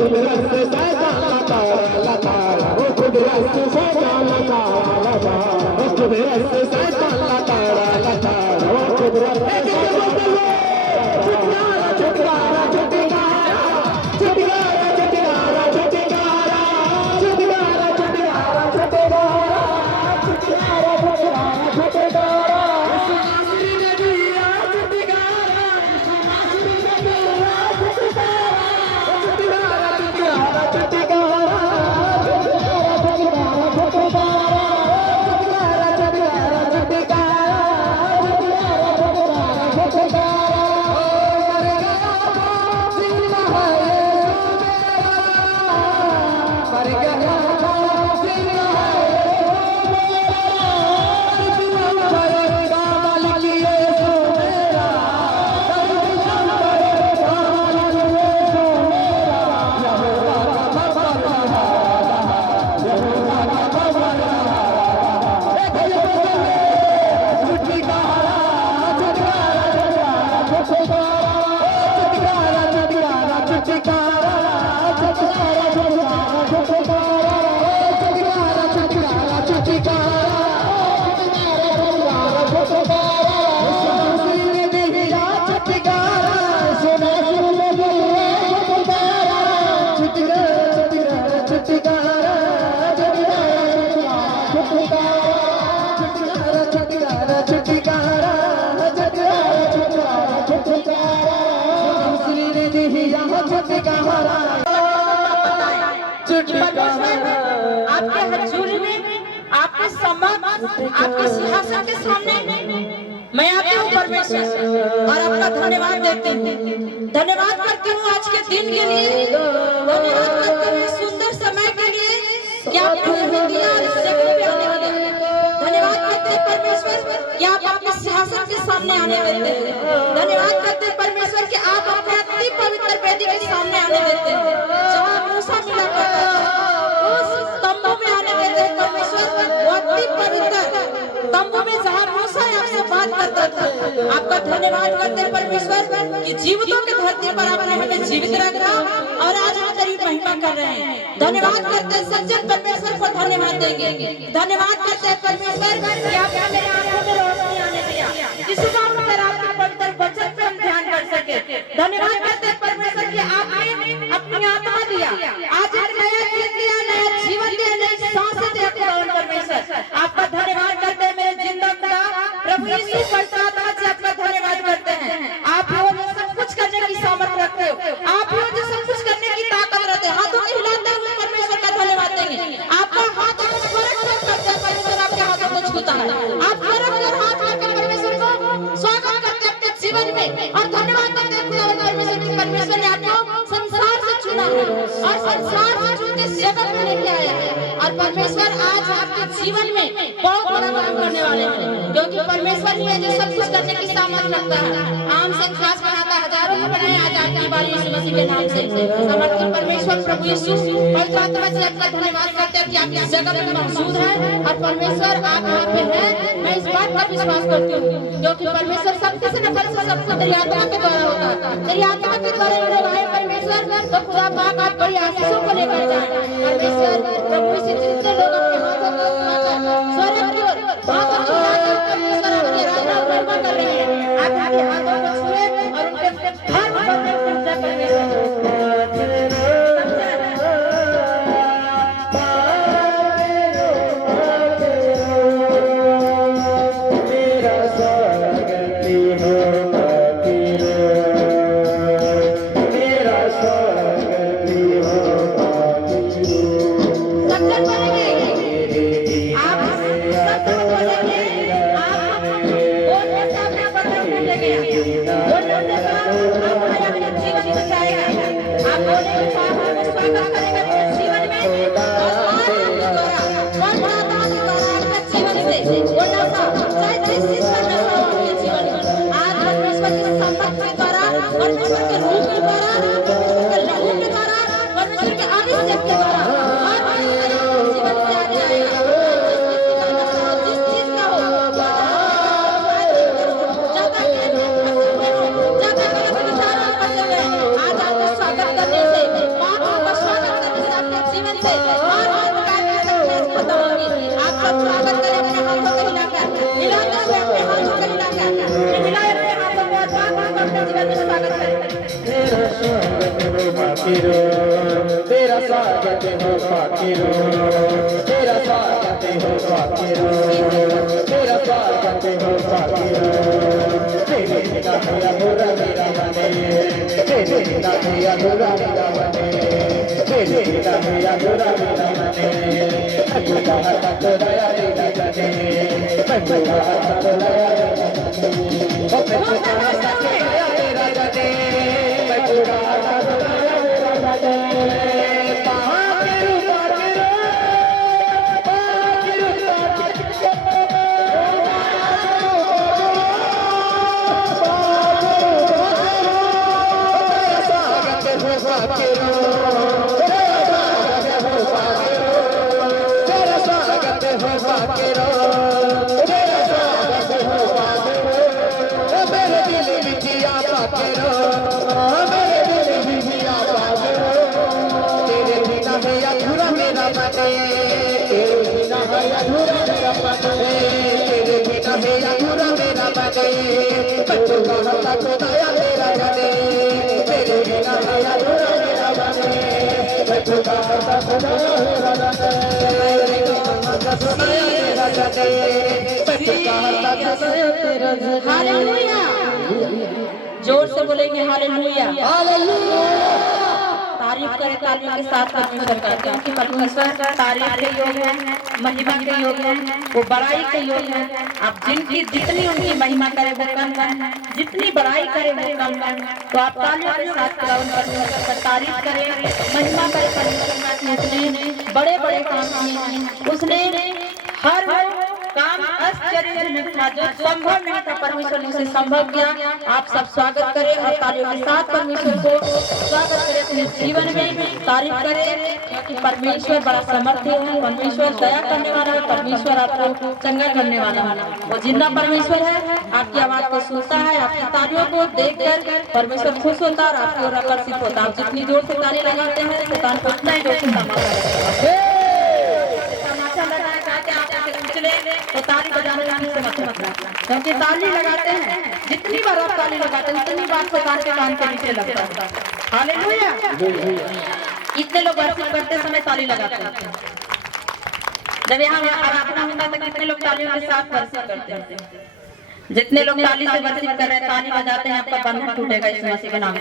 कुदरत से शैतान लताड़ा लताड़ा, वो कुदरत से शैतान लताड़ा लताड़ा, वो कुदरत से शैतान लताड़ा लताड़ा, वो कुदरत से छुटकारा छुटकारा छुटकारा छुटकारा छुटकारा छुटकारा छुटकारा छुटकारा छुटकारा छुटकारा छुटकारा आपके हजूरी में, आपके समक्ष, आपके सिंहासन के सामने मैं आती हूँ परमेश्वर और आपका धन्यवाद देती हूँ। धन्यवाद करती हूँ आज के दिन के लिए, धन्यवाद करती हूँ सुंदर समय के लिए कि आपने हमें दिया और इससे भी आने वाले हैं। धन्यवाद करते हैं परमेश्वर कि आप आपके सिंहासन के सामने आने देते हैं। धन्यवाद करते हैं परमेश्वर कि आप अपने अति पवित्र वेदी के सामने आने देते हैं, जहाँ मूसा मिला करता था उस तंबू में आने देते हैं परमेश्वर। वो अति पवित्र तंबू में जहाँ मूसा आपसे बात करता था। आपका धन्यवाद करते हैं परमेश्वर कि जीवितों की धरती पर आपने हमें जीवित रखा और आज हम तेरी महिमा कर रहे हैं। धन्यवाद करते हैं सज्जन परमेश्वर को धन्यवाद देंगे। धन्यवाद करते हैं परमेश्वर कि आपने मेरे आंखों में रोशनी आने दिया, इस काम में आपके पवित्र वचन पे हम ध्यान कर सके। धन्यवाद करते हैं परमेश्वर कि आपने अपनी आत्मा दिया, आज एक नया दिन दिया, नया जीवन दिया, नई सांसें दिया परमेश्वर। आपका धन्यवाद करते हैं मेरे जिंदा खुदा प्रभु यीशु पवित्र आत्मा से आपका धन्यवाद करते हैं। आप हो जो सब कुछ करने की सामर्थ रखते हो, आप हो जो सब कुछ करने की ताकत रखते हो। हाथों को हिलाते हुए परमेश्वर का धन्यवाद देंगे। आपका हाथ स्वर्ग से करते हैं परमेश्वर, आपके हाथों को छूता है। आप स्वर्ग से हाथ लेकर परमेश्वर को स्वागत करते हैं अपने जीवन में और धन्यवाद करते हैं खुदा परमेश्वर की परमेश्वर ने आपको संसार से चुना है और संसार से चुन के जगत में लेके आया है। और परमेश्वर आज आपके जीवन में बहुत बड़ा काम करने वाले हैं, क्योंकि परमेश्वर ही है जो सब कुछ करने की सामर्थ रखता है। आम से खास बनाता है, हजारों को बनाए आज आपकी बारी यीशु मसीह के नाम से। समर्थ परमेश्वर प्रभु यीशु पवित्र आत्मा से आपका धन्यवाद करते हैं कि आप इस जगह में मौजूद हैं और परमेश्वर आप यहाँ पे हैं। मैं इस बात पर विश्वास करती हूँ क्योंकि परमेश्वर सबके से नफरत से सबको तेरी आत्मा के द्वारा होता है। तेरी आत्मा के द्वारा ये लोग आए परमेश्वर, तो खुदा पाक आप बड़ी आशीषों को लेकर जाए परमेश्वर। प्रभु इसी जितने लोग अपने हाथों को स्वर्ग की ओर हाथों को हिलाकर परमेश्वर अपनी आराधना और महिमा कर रहे हैं, आप उनके हाथों को छुए और उनके धर्म पर परमेश्वर। परमेश्वर के रूप के द्वारा, परमेश्वर के लहू के द्वारा, परमेश्वर के अभिषेक के द्वारा जीवन में आने आएगा। जिस चीज का हो ज्यादा गलत विचार आज आपका स्वागत करने से फाकिरो तेरा स्वागत हो फाकिरो तेरा स्वागत हो फाकिरो तेरा स्वागत हो फाकिरो तेरे बिना है अधूरा मेरा मन तेरे बिना है अधूरा मेरा मन तेरे बिना है अधूरा मेरा मन मैं खुदा तक दया तेरा जाने मैं खुदा तक दया तेरा जाने मैं खुदा तक दया तेरा हालेलुया। जोर से बोलेंगे हालेलुया। तारीफ करें तालियों के साथ परमेश्वर का, क्योंकि परमेश्वर तारीफ के योग्य है, महिमा के योग्य है, वो बड़ाई के योग्य है। आप जिनकी जितनी उनकी महिमा करें वो कम है, जितनी बड़ाई करें वो कम है। तो आप तालियों के साथ परमेश्वर का तारीफ करें, महिमा करें परमेश्वर का। उसने बड़े बड़े काम किए हैं, उसने हर काम आश्चर्य में था, जो संभव नहीं था परमेश्वर ने उसे संभव किया। आप सब स्वागत करें और तालियों के साथ परमेश्वर को स्वागत करें, अपने जीवन में तारीफ करें, क्योंकि परमेश्वर बड़ा समर्थी है, परमेश्वर दया करने वाला है, परमेश्वर आपको चंगा करने वाला है। वो जिंदा परमेश्वर है, आपकी आवाज को सुनता है, आपकी तालियों को देखकर परमेश्वर खुश होता है और आपकी ओर आकर्षित होता है। आप जितनी जोर से ताली लगाते हैं शैतान को उतना ही जोर से तो ताली बजाने से मत, क्योंकि ताली लगाते हैं, जितनी बार आप ताली लगाते हैं उतनी बार शैतान के कान के नीचे लगता है। हालेलुया। इतने लोग वर्शिप करते समय ताली लगाते हैं। जब यहाँ आराधना होता है तो कितने लोग तालियों के साथ वर्शिप करते हैं। जितने लोग ताली से वर्शिप कर रहे हैं, ताली बजाते हैं, आपका बंधन टूटेगा इस मसीह के नाम से।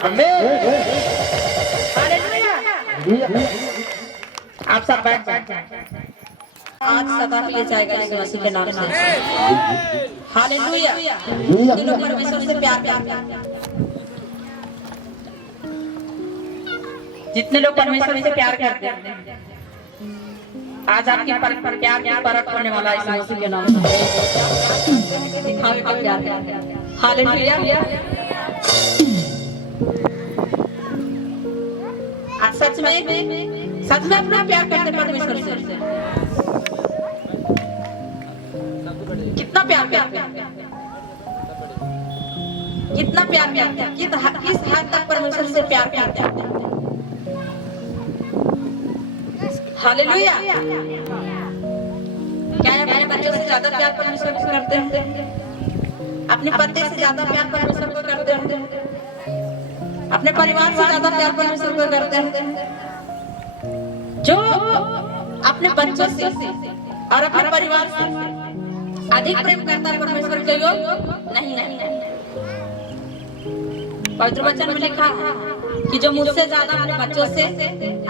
हालेलुया। आप सब बैठ जाए, आज सदा पिए जाएगा इस मसीह के नाम से। हालेलुया। जिन लोग परमेश्वर से प्यार करते हैं, जितने लोग परमेश्वर से प्यार करते हैं, आज आपके प्यार की परख होने वाला इस मसीह के नाम से। दिखावे का प्यार है। हालेलुया। आज सच में अपना प्यार करते परमेश्वर से। कितना प्यार करते हैं, कितना प्यार करते हैं, किस हद तक परमेश्वर से प्यार करते हैं। हालेलुया। क्या अपने बच्चों से ज्यादा प्यार परमेश्वर को करते हैं? अपने पति से ज्यादा प्यार परमेश्वर को करते हैं? अपने परिवार से ज्यादा प्यार परमेश्वर को करते हैं? जो अपने बच्चों से और अपने परिवार से अधिक प्रेम करता है परमेश्वर के योग नहीं। पवित्र वचन में लिखा है कि जो मुझसे ज्यादा अपने बच्चों से,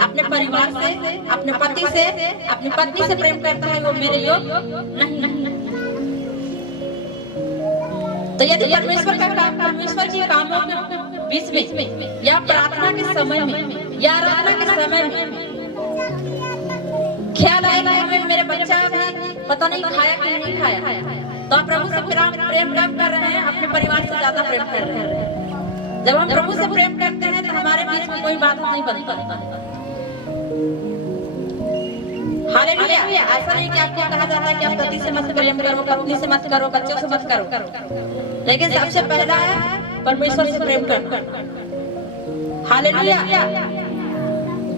अपने परिवार से, अपने पति से, अपनी पत्नी से प्रेम करता है वो मेरे योग नहीं। तो यदि परमेश्वर का काम परमेश्वर के कामों के बीच में या प्रार्थना के समय में या आराधना के समय में ख्याल आएगा मेरे बच्चा पता नहीं खाया कि नहीं खाया, तो आप प्रभु से प्रेम कम कर रहे हैं, अपने परिवार से ज्यादा प्रेम कर रहे हैं। जब हम प्रभु से प्रेम करते हैं तो हमारे बीच में कोई बात नहीं बनता। हालेलुया। ऐसा नहीं कि आपको कहा जाता है कि आप पति से मत प्रेम करो, पत्नी से मत करो, बच्चों से मत करो, लेकिन सबसे पहला है परमेश्वर से प्रेम करना। हालेलुया।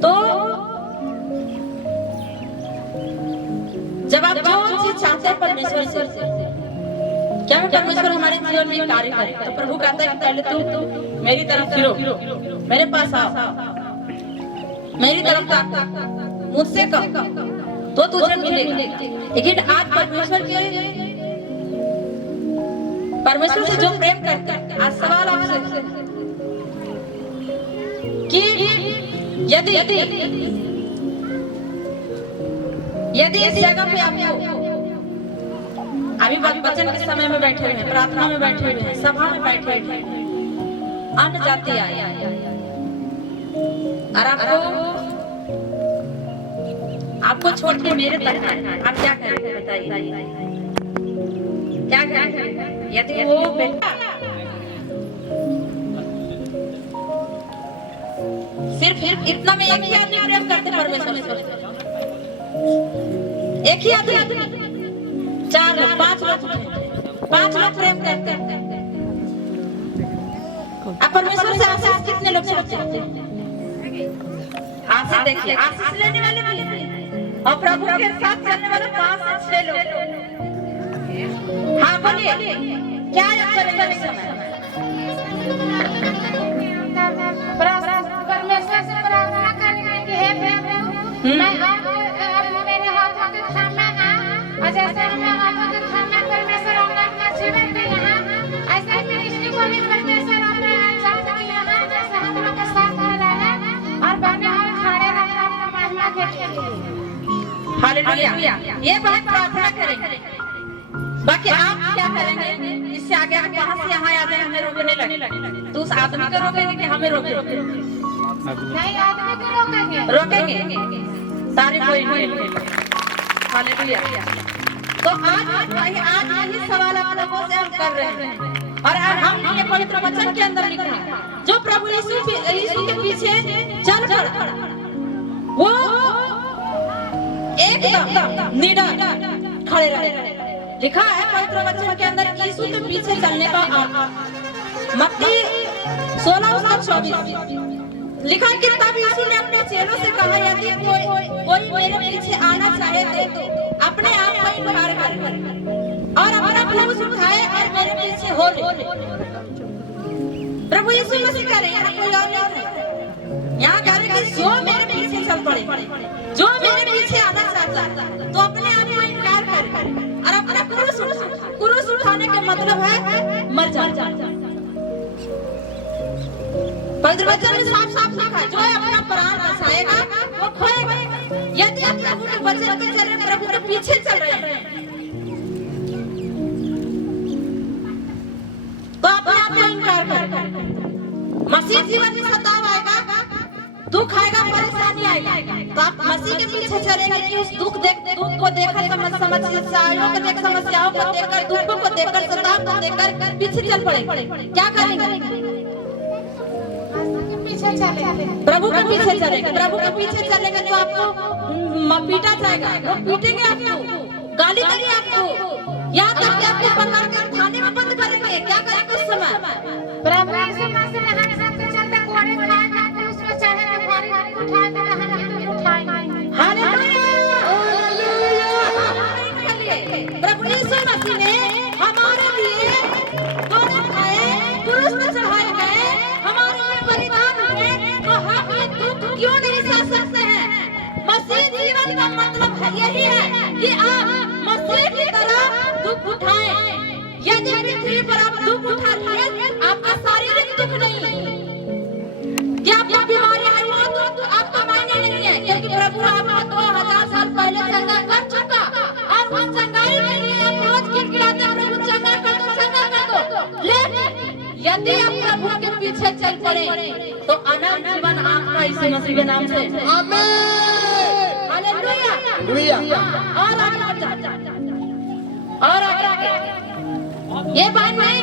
तो जब आप जो चीज चाहते हैं परमेश्वर से, क्या परमेश्वर हमारे जीवन में कार्य करे, तो प्रभु कहता है कि पहले तुम मेरी तरफ फिरो, मेरे पास आओ, मेरी तरफ ताक, मुझसे कम तो तुझे मिलेगा। लेकिन आज परमेश्वर से जो प्रेम करता है, आज सवाल आपसे कि यदि इस जगह पे आपको अभी वचन के समय में बैठे हुए, प्रार्थना में बैठे हुए, सभा में बैठे हुए, अन्य जाति आए और आपको छोड़ के मेरे तक आए, आप क्या करेंगे बताइए? क्या करेंगे? यदि वो बेटा सिर्फ इतना में एक ही आदमी प्रेम करते परमेश्वर से, एक ही आदमी, 4 लोग 5 लोग प्रेम करते हैं। अब परमेश्वर से आशीष कितने लोग चाहते हैं? आशीष देखिए, आशीष लेने वाले भी और प्रभु के साथ चलने वाले 5 से 6 लोग। हाँ बोलिए, क्या याद करेंगे इस समय? परमेश्वर से प्रार्थना करेंगे कि हे प्रभु, मैं मेरे हाथों के थामे ना, और जैसे मैं हाथों के थामे परमेश्वर अपना जीवन में यहाँ, ऐसे ही मिनिस्ट्री को भी परमेश्वर अपने साथ में यहाँ, जैसे हम लोग के साथ रहे और बने हुए खड़े रहे आपका महिमा के लिए। हालेलुया। ये बात प्रार्थना करेंगे। बाकी आप क्या करेंगे? इससे आगे आप वहाँ से यहाँ आ जाए, हमें रोकने लगे तो उस आदमी को रोकेंगे कि हमें रोकेंगे? नहीं, आदमी को रोकेंगे। तारीफ हो हालेलुया। तो आज यही सवाल आप लोगों से हम कर रहे हैं और हम ये पवित्र वचन के अंदर लिखा है, जो प्रभु यीशु के पीछे चल पड़ा, वो एकदम निडर खड़े रहे। लिखा है पवित्र वचन के अंदर यीशु के पीछे चलने का मत्ती 16:24 लिखा है कि तब यीशु ने अपने चेलों से कहा, यदि कोई मेरे पीछे आना चाहे तो अपने आप को इनकार करे और अपना क्रूस उठाए और मेरे पीछे हो ले। प्रभु यीशु मसीह कह रहे हैं, यहाँ कोई और नहीं है। यहाँ कह रहे हैं जो मेरे पीछे चल पड़े, जो मेरे पीछे आना चाहता तो अपने आप को इनकार करे और अपना क्रूस उठाने का मतलब है मर जाना। पवित्र वचन में साफ लिखा है, जो अपना प्राण बचाएगा वो खोएगा। यदि आप प्रभु के वचन के चल रहे, प्रभु के पीछे चल रहे हैं, तो अपने आप को इनकार कर। मसीह जीवन में सताव आएगा, दुख आएगा, परेशानी आएगा, तो आप मसीह के पीछे चलेंगे कि उस दुख को देखकर समस्याओं को देखकर, दुखों को देखकर, सताव को देखकर पीछे चल पड़ेंगे। क्या करेंगे? प्रभु के पीछे चलेंगे। प्रभु के पीछे चलेंगे तो आपको पीटा जाएगा, लोग पीटेंगे आपको, गाली देंगे आपको, यहाँ तक कि आपको पकड़ कर थाने में बंद करेंगे। क्या करेंगे उस समय? प्रभु यीशु मसीह ने हमारे साथ चलते कोड़े खाएगा, तो उसमें चाहे भारी उठाएगा, उठाएगा। हालेलुया। प्रभु यीशु मसीह ने हमारे लिए कोड़े खाए, क्रूस पर चढ़ाए गए, हमारे लिए बलिदान हुए, तो हम ये दुख क्यों नहीं सह सकते हैं? मसीह जीवन का मतलब है यही है कि आप मसीह की तरह दुख उठाएं। यदि पृथ्वी पर आप दुख उठा लिए, आपका शारीरिक दुख नहीं, कि आपको बीमारी है वो तो आपका मायने नहीं है, क्योंकि प्रभु आपको 2000 साल पहले चंगा कर चुका और उस चंगाई के लिए आप रोज गिड़गिड़ाते हैं, प्रभु चंगा कर दो, चंगा कर दो। लेकिन यदि आप प्रभु के पीछे चल पड़े तो अनंत जीवन आपका यीशु मसीह के नाम से। आमीन। हालेलुया। और आगे ये बात नहीं,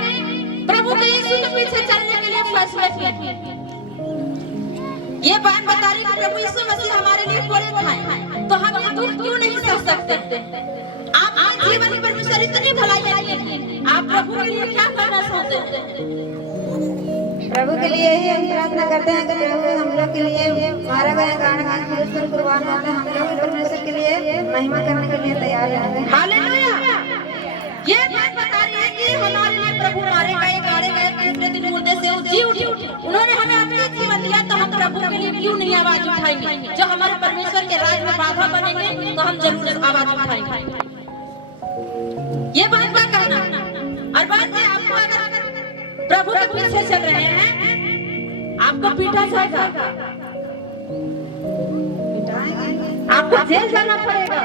प्रभु के यीशु के पीछे चलने के लिए फैसला किया। ये बात बता रही कि प्रभु यीशु मसीह हमारे लिए कोड़े खाए, तो हम ये दुख क्यों नहीं सह सकते? आप जीवन में परमेश्वर इतनी भलाई है, आप प्रभु के लिए क्या करना चाहते हैं? प्रभु के लिए ही हम प्रार्थना करते हैं कि प्रभु हम लोग के लिए मारा गया गाना कुर्बान होते, हम लोग परमेश्वर के लिए महिमा करने के लिए तैयार हैं। हालेलुया। ये बात बता रही है कि हमारे लिए प्रभु मारे गए, गाड़े गए, तीसरे दिन मुर्दे से जी उठे। उन्होंने हमें अपना जीवन दिया, तो हम प्रभु के लिए क्यों नहीं आवाज उठाएंगे? जो हमारे परमेश्वर के राज में बाधा बनेंगे तो हम जरूर आवाज उठाएंगे। ये बात का कहना। और बात है, आपको अगर प्रभु के पीछे चल रहे हैं, आपको पीटा जाएगा, आपको जेल जाना पड़ेगा।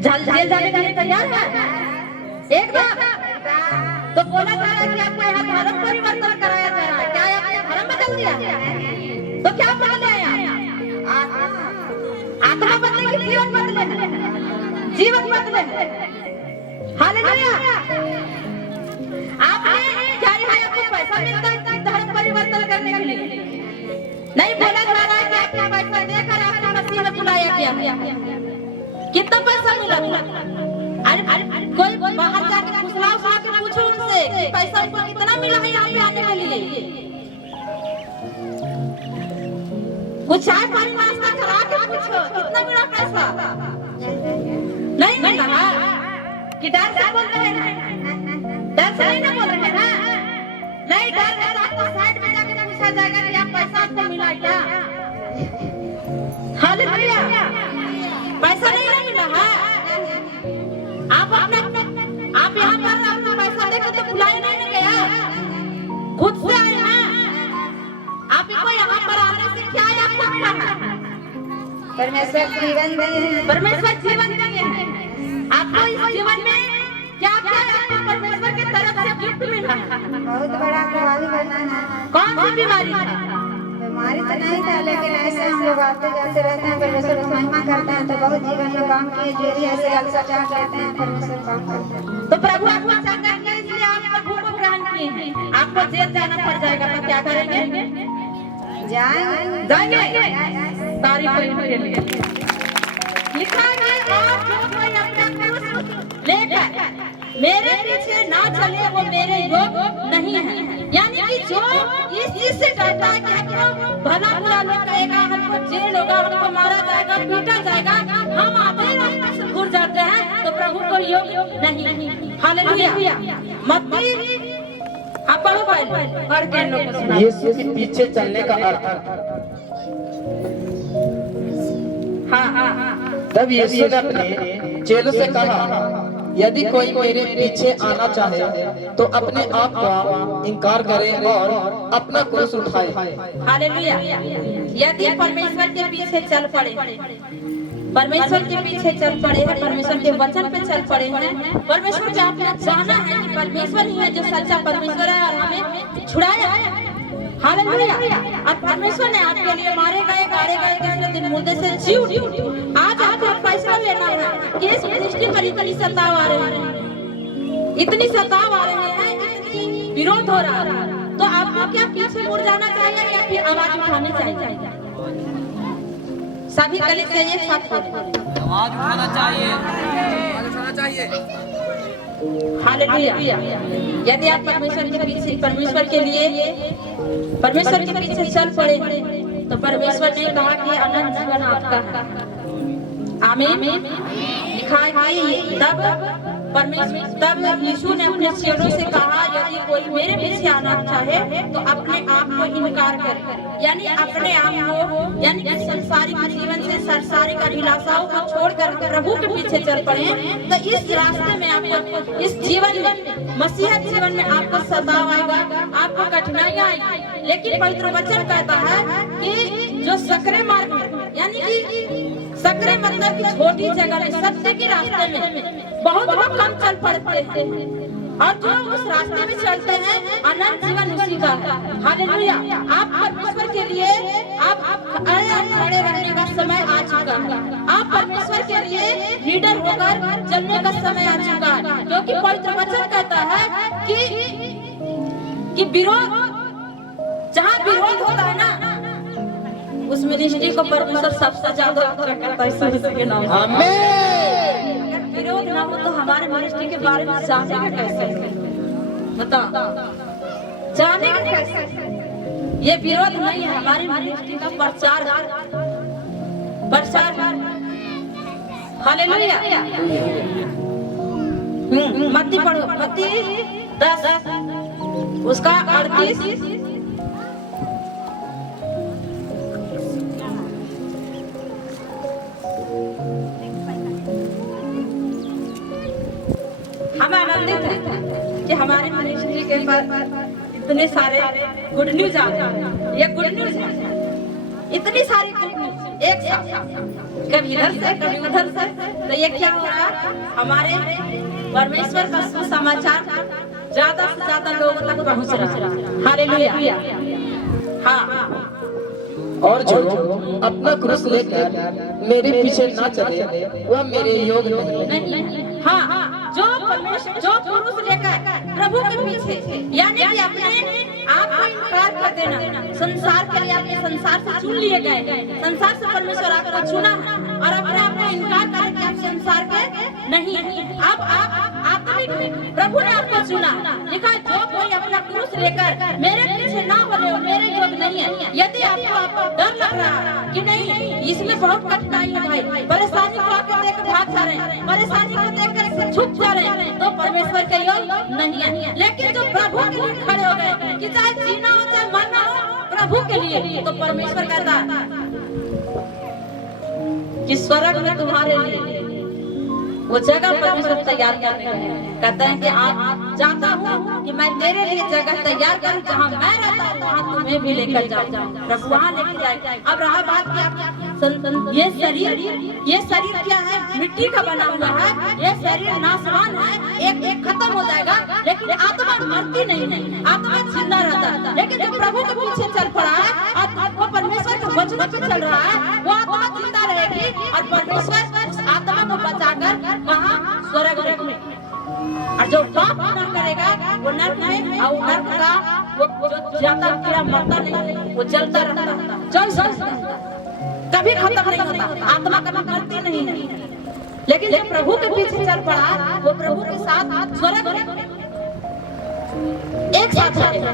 जेल जाने के लिए तैयार है? एक बार तो बोला जा रहा है कि आपको यहाँ धर्म परिवर्तन कराया जा रहा है। क्या आपने धर्म बदल दिया? तो क्या बदले हैं? आत्मा बदले कि जीवन बदले? जीवन बदले। हालेलुया। आपने क्या यहाँ आपको पैसा मिलता है धर्म परिवर्तन करने के लिए? नहीं, बोला जा रहा है कि आपने पैसा देकर आपने मसीह में बुलाया गया। कितना पैसा मिला? अरे कोई बाहर जाके फुसला के पूछो उनसे कि पैसा उनको कितना मिला है यहाँ पे आने के लिए। कुछ चाय पानी नाश्ता करा के पूछो कितना मिला पैसा। नहीं मिला कि डर से बोल रहे हैं? डर से नहीं ना बोल रहे हैं ना? नहीं, डर है तो आपको साइड में जाके पूछा जाएगा कि आप पैसा आपको मिला क्या? हालेलुया। पैसा नहीं ना मिला है। आप यहाँ पर आपका पैसा देकर तो बुलाए नहीं गया, खुद से आए हैं। आपको यहाँ पर आने से क्या आपको मिला है? परमेश्वर जीवन दिए। परमेश्वर जीवन दिए हैं आपको। इस जीवन में क्या क्या आपको परमेश्वर की तरफ से गिफ्ट मिला? बहुत बड़ा बीमारी बना है। कौन सी बीमारी है? बीमारी तो नहीं था, लेकिन ऐसे हम लोग आते जाते रहते हैं, परमेश्वर की महिमा करते हैं, तो बहुत जीवन में काम किए। जो भी ऐसे अक्सर चाह कहते हैं, परमेश्वर काम करते हैं। तो प्रभु आपको चाहता है, इसलिए आप प्रभु को ग्रहण किए हैं। आपको जेल जाना पड़ जाएगा तो क्या करेंगे? जाएंगे। तारीफ के लिए लिखा है, और जो कोई अपना क्रूस लेकर मेरे पीछे ना चले वो मेरे योग नहीं है। यानी कि जो इस चीज से डरता है कि हमको भला बुरा लोग कहेगा, हमको जेल होगा, हमको मारा जाएगा, पीटा जाएगा, हम आधे रास्ते से घुर जाते हैं, तो प्रभु को योग नहीं। हालेलुया। मत्ती आप पढ़ो पढ़ के लोगों को सुनाओ। यीशु के पीछे चलने का अर्थ। हाँ। तब यीशु ने अपने चेलों से कहा, यदि कोई मेरे पीछे आना चाहे तो अपने आप का इनकार करे और अपना क्रूस उठाए। हालेलुया। यदि परमेश्वर के पीछे चल पड़े, परमेश्वर के पीछे चल पड़े हैं, परमेश्वर के वचन पे चल पड़े हैं, परमेश्वर को आपने जाना है कि परमेश्वर ही है जो सच्चा परमेश्वर है और हमें छुड़ाया है। हालेलुया। और परमेश्वर ने आपके लिए मारे गए, गाड़े गए, तीसरे दिन मुर्दे से जी उठी। आज आपको फैसला लेना है कि इस सृष्टि पर इतनी सताव आ रहे हैं, इतनी सताव आ रहे हैं, इतनी विरोध हो रहा है, तो आपको क्या पीछे मुड़ जाना चाहिए या फिर आवाज उठानी चाहिए? सभी गले से एक साथ आवाज उठाना चाहिए, आवाज उठाना चाहिए। हालेलुया। यदि आप परमेश्वर के पीछे, परमेश्वर के लिए, परमेश्वर के पीछे चल पड़े तो परमेश्वर ने कहा कि अनंत जीवन आपका है। आमीन। लिखा है कि तब यीशु ने अपने चेलों से कहा, यदि कोई मेरे पीछे आना चाहे तो अपने आप को इनकार करे। यानी अपने आप को, यानी कि संसारिक जीवन से, संसारिक अभिलाषाओं को छोड़कर प्रभु के पीछे चल पड़े। तो इस रास्ते में आपको, इस जीवन में, मसीहा जीवन में आपको सताव आएगा, आपको कठिनाइयां आएगी। लेकिन पवित्र वचन कहता है कि जो सकरे मार्ग, यानी कि सकरे मतलब की छोटी जगह में, सत्य के रास्ते में बहुत कम चल पड़ते हैं, और जो उस रास्ते में चलते हैं अनंत जीवन उसी का है। हालेलुया। आप परमेश्वर के लिए आप खड़े रहने का समय आ चुका है। आप परमेश्वर के लिए लीडर होकर चलने का समय आ चुका है, क्योंकि पवित्र वचन कहता है कि विरोध, जहाँ विरोध होता है ना, उस मिनिस्ट्री को परमेश्वर सबसे ज्यादा करता है, के नाम। आमीन। विरोध ना हो तो हमारे मिनिस्ट्री के बारे में जानेगा कैसे? बताओ, जानेगा कैसे? ये विरोध नहीं है, हमारी मिनिस्ट्री का प्रचार। हालेलुया। मत्ती पढ़ो, मत्ती 10 उसका 38 कि हमारे मिनिस्ट्री के पास इतने सारे गुड न्यूज आ रहे हैं। ये गुड न्यूज है, इतनी सारी गुड न्यूज एक साथ, कभी इधर से कभी उधर से। तो ये क्या हो रहा है, हमारे परमेश्वर का सुसमाचार ज्यादा से ज्यादा लोगों तक पहुंच रहा है। हालेलुया। हाँ, और जो अपना क्रूस लेकर मेरे पीछे ना चले वह मेरे योग नहीं। हाँ, जो परमेश्वर जो पुरुष लेकर प्रभु के पीछे, यानी कि अपने आप को इनकार कर देना, संसार के लिए आपने संसार से चुन लिए गए, संसार से परमेश्वर आपको चुना है और अपने आप को इनकार करके आप संसार के नहीं। अब आप प्रभु ने आपको चुना। लिखा जो कोई अपना क्रूस लेकर मेरे पीछे ना बोले मेरे योग नहीं है। यदि आपको डर लग रहा है कि नहीं इसमें बहुत कठिनाई है भाई, परेशानी को आप देख भाग जा रहे हैं, परेशानी को देख कर छुप जा रहे हैं, तो परमेश्वर के योग नहीं है। लेकिन जो प्रभु के लिए खड़े हो गए कि चाहे जीना हो चाहे मरना हो प्रभु के लिए, तो परमेश्वर कहता कि स्वर्ग में तुम्हारे लिए वो जगह परमेश्वर तैयार करने हैं। कहते हैं कि आप चाहता हूँ कि मैं तेरे लिए जगह तैयार करूँ, जहाँ मैं रहता हूँ वहाँ तुम्हें भी लेकर जाऊँ, प्रभु वहाँ लेकर जाए। अब रहा बात कि आप ये शरीर क्या है, मिट्टी का बना हुआ है, ये शरीर नाशवान है, एक खत्म हो जाएगा, लेकिन आत्मा मरती नहीं है, आत्मा जिंदा रहता है। लेकिन जो प्रभु के पीछे चल पड़ा है और वो परमेश्वर के वचन पे चल रहा है, वो आत्मा जिंदा रहेगी और परमेश्वर उस आत्मा को बचाकर वहाँ स्वर्ग में। और जो पाप न करेगा वो नरक में, और नरक का वो जो जाता कीड़ा मरता नहीं, वो जलता रहता, कभी खत्म नहीं होता, आत्मा कभी मरती नहीं है। लेकिन जो प्रभु के पीछे चल पड़ा वो प्रभु के साथ स्वर्ग में एक साथ रहेगा।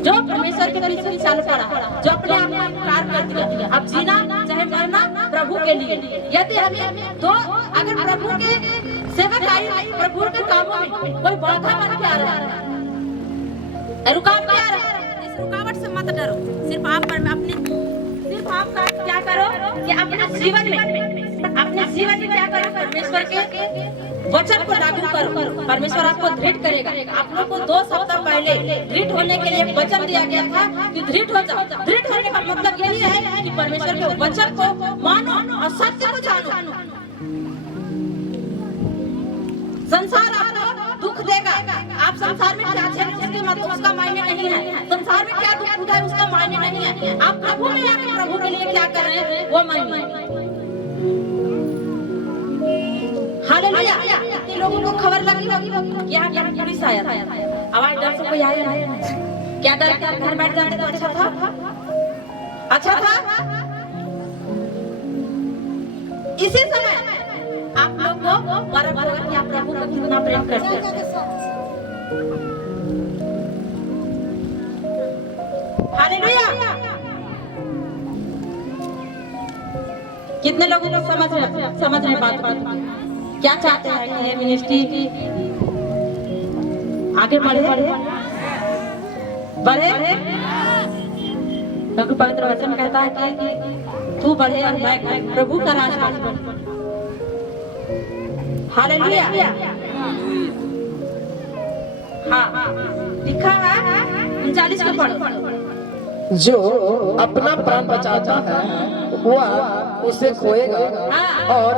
जो परमेश्वर के पीछे चल पड़ा, जो अपने आप में इनकार कर दिया, अब जीना चाहे मरना प्रभु के लिए। यदि हमें तो अगर प्रभु के सेवक आई, प्रभु के कामों में कोई बाधा बन के आ रहा है, रुकावट आ रहा है, इस रुकावट से मत डरो। सिर्फ आप आप क्या करो कि अपने जीवन में क्या करो, परमेश्वर के वचन को लागू करो, परमेश्वर आपको दृढ़ करेगा। आप लोग को 2 सप्ताह पहले दृढ़ होने के लिए वचन दिया गया था कि दृढ़ हो जाओ। दृढ़ होने का मतलब यही है कि परमेश्वर के वचन को मानो और सत्य को जानो। संसार आपको दुख देगा, आप संसार में क्या झेल उसके मतलब उसका मायने नहीं है, संसार में क्या दुख उठाए उसका मायने नहीं है। आप प्रभु में आके प्रभु के लिए क्या कर रहे हैं वो मायने। हालेलुया। कितने लोगों को खबर लगी होगी यहाँ क्या पुलिस आया था, आवाज डर से कोई आया नहीं, क्या डर के घर बैठ जाते तो अच्छा था। इसी समय आप लोग को परम होगा कि आप प्रभु को कितना प्रेम करते हैं। हालेलुया। कितने लोगों को समझ रहे बात क्या चाहते हैं कि ये मिनिस्ट्री आगे बढ़े। क्योंकि पवित्र वचन कहता है कि तू बढ़े और मैं प्रभु का राज करूं। हालेलुया। हाँ, लिखा है 39 को पढ़ो। जो अपना प्राण बचाता है वह उसे खोएगा, और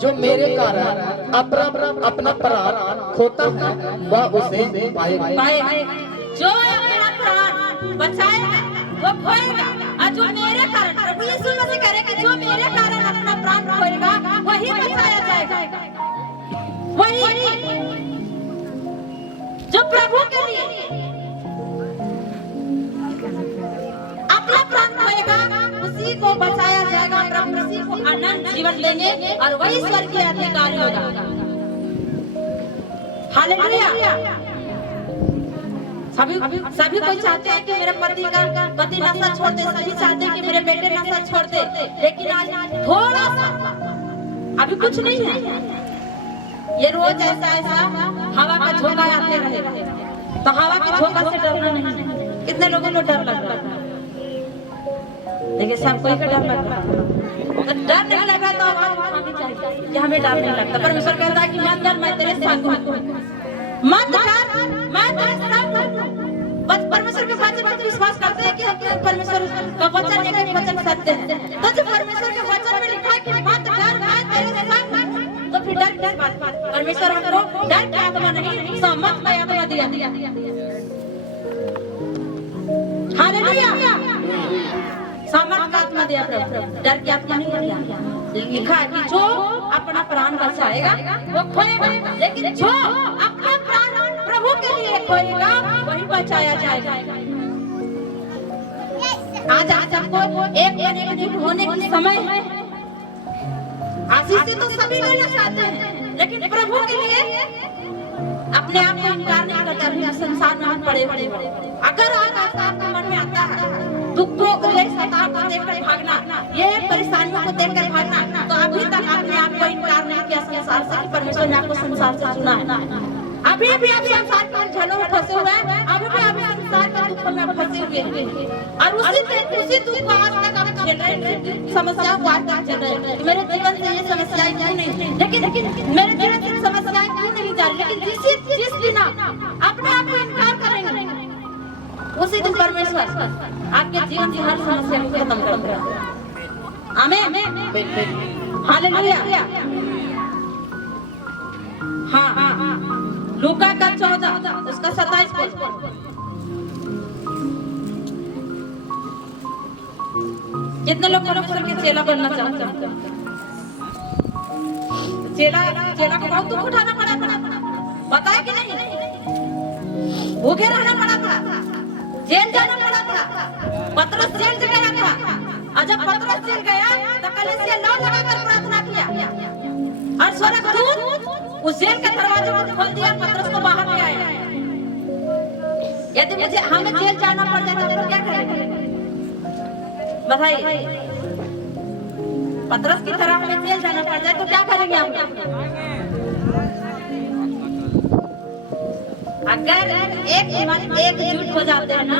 जो मेरे कारण अपना प्राण खोता है वह उसे पाएगा। जो अपना प्राण बचाएगा वो खोएगा, और जो मेरे कारण, प्रभु यीशु मसीह कह रहे कि जो मेरे कारण अपना प्राण खोएगा वही बचाया जाएगा। वही जो प्रभु के लिए अपना प्राण खोएगा उसी को बचाया जाएगा, प्रभु उसी को अनंत जीवन देंगे और वही स्वर्गीय अधिकारी होगा। हालेलुया। सभी कोई चाहते हैं कि मेरे पति नशा छोड़ दे, सभी चाहते हैं कि मेरे बेटे नशा छोड़ दे, लेकिन आज थोड़ा सा अभी कुछ नहीं है, ये रोज ऐसा हवा का झोंका आते रहे, तो हवा के झोंका से डरना नहीं। कितने लोगों को डर लग रहा है, देखिए सब कोई का डर लग रहा है। तो डर नहीं लग रहा तो आवाज उठानी चाहिए कि हमें डर नहीं लगता। परमेश्वर कहता है कि मत डर, मैं तेरे साथ हूं। मत कर, मैं तेरे साथ हूँ। बस परमेश्वर के वचन पर विश्वास करते हैं कि हम परमेश्वर का वचन एक ही वचन सत्य है। तो जो परमेश्वर के वचन में लिखा है कि मत डर, मैं तेरे साथ हूँ, तो फिर डर किस बात का? परमेश्वर हमको डर की आत्मा नहीं, सामर्थ की आत्मा दिया। हालेलुया, सामर्थ का आत्मा दिया प्रभु, डर की आत्मा नहीं दिया। लिखा है कि जो अपना प्राण बचाएगा वो खोएगा, लेकिन जो अपना प्राण प्रभु के लिए खोएगा वही बचाया जाएगा। आज आपको एक बने एकजुट होने की समय है। आशीष तो सभी लेना चाहते हैं, लेकिन प्रभु के लिए अपने आप को इनकार नहीं करता। भी संसार में हम पड़े हुए, अगर आज आपके मन में आता है दुखों को सताव को देखकर भागना, ये परेशानियों को देखकर भागना, तो अभी तक आपने आपको इनकार नहीं किया संसार से कि परमेश्वर ने आपको संसार से चुना है। अभी भी आप संसार के झलों में फंसे हुए हैं, अभी भी आप संसार के दुखों में फंसे हुए हैं, और उसी दुख को आज तक आप झेल रहे हैं, समस्या को आज तक झेल रहे हैं। मेरे जीवन से ये समस्याएं क्यों नहीं, लेकिन मेरे जीवन से समस्याएं क्यों नहीं जा रही, लेकिन जिस दिन अपने आप को इनकार करेंगे उसी दिन परमेश्वर आपके जीवन की हर समस्या को खत्म कर देगा। आमीन, हालेलुया। हाँ, लूका का 14 उसका 27 पद। कितने लोग परमेश्वर के चेला बनना चाहते हैं? चेला को बहुत दुख उठाना पड़ा था, बताया कि नहीं? भूखे रहना पड़ा था, जेल जाना पड़ा था। पतरस जेल गया था, और जब पतरस जेल गया तो कलीसिया लौ लगाकर प्रार्थना किया, और स्वर्गदूत उस जेल के दरवाजे को खोल दिया, पतरस को बाहर ले आया। यदि हमें जेल जाना पड़ जाए तो क्या करेंगे बताइए? पतरस की तरह हमें जेल जाना पड़ जाए तो क्या करेंगे हम? अगर एक जुट हो जाते हैं ना,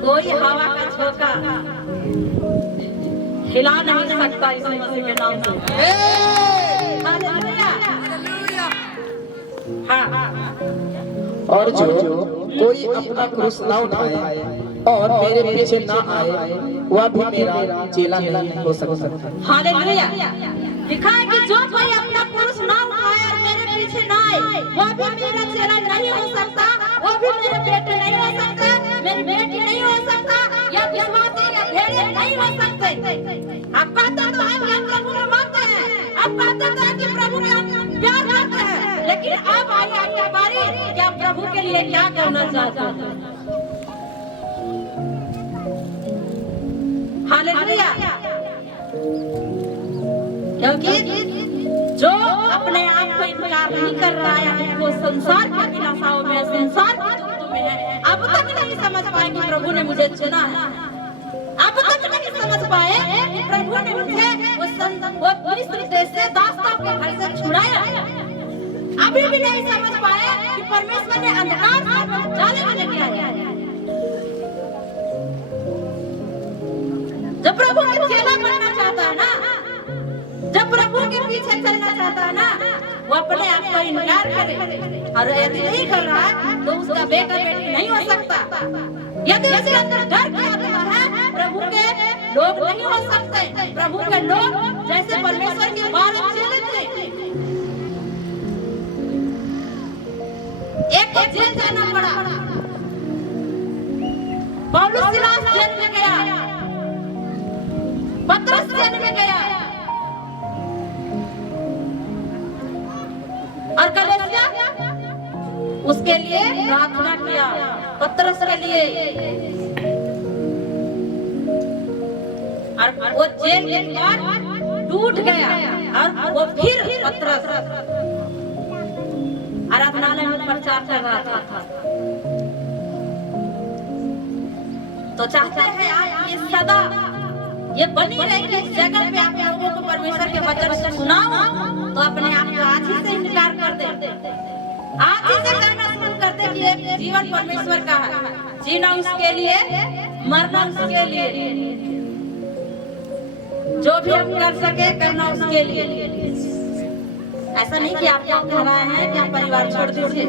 कोई हवा का झोंका हिला नहीं सकता इस मसीह के नाम से। हालेलुया। हाँ, और जो कोई अपना क्रूस ना उठाए और मेरे पीछे ना आए वह भी मेरा चेला नहीं हो सकता। हालेलुया। लिखा है कि जो कोई अपना क्रूस ना उठाए और मेरे पीछे ना आए वह भी मेरा चेला नहीं हो सकता, वो भी मेरे बेटे नहीं हो सकता, मेरी बेटी नहीं हो सकता, या विश्वासी या भेड़िए नहीं हो सकते। आप कहते तो हैं कि हम प्रभु में मानते हैं, आप कहते तो हैं कि प्रभु में हम प्यार करते हैं, लेकिन अब आई आपकी बारी कि आप प्रभु के लिए क्या करना चाहते हैं। हालेलुया। क्योंकि जो अपने आप को इनकार नहीं कर रहा है, वो संसार की अभिलाषाओं में, संसार की दुखों में है, अब तक नहीं समझ पाए कि प्रभु ने मुझे चुना है, अब तक नहीं समझ पाए कि प्रभु ने मुझे वो मिस्र देश से दासों के घर से छुड़ाया है, अभी भी नहीं समझ पाए कि परमेश्वर ने अंधकार से उजाले में लेके आया है। जब प्रभु का चेला बनना चाहता है ना, जब प्रभु के पीछे चलना चाहता है ना, वो अपने आप को इनकार करे, और यदि नहीं कर रहा है तो उसका बेटा बेटी नहीं हो सकता। यदि उसके अंदर डर की आत्मा है, प्रभु के लोग नहीं हो सकते। प्रभु के लोग जैसे परमेश्वर के 12 चेले थे, एक को जेल जाना पड़ा, पौलुस सिलास जेल में गया, पतरस जेल में गया, और कलीसिया उसके लिए प्रार्थना किया, पतरस के लिए। और वो जेल के द्वार टूट गया, और वो फिर पतरस आराधनालय में प्रचार कर रहा था। तो चाहते हैं आज ये सदा ये बनी रही कि इस जगह पे आप लोगों को परमेश्वर के वचन से सुनाओ, तो अपने आप को आज ही से इनकार कर दे, आज ही से करना शुरू कर दे कि ये जीवन परमेश्वर का है, जीना उसके लिए, मरना उसके लिए, जो भी हम कर सके करना उसके लिए। ऐसा नहीं कि आपको कह रहा है कि आप परिवार छोड़ दीजिए,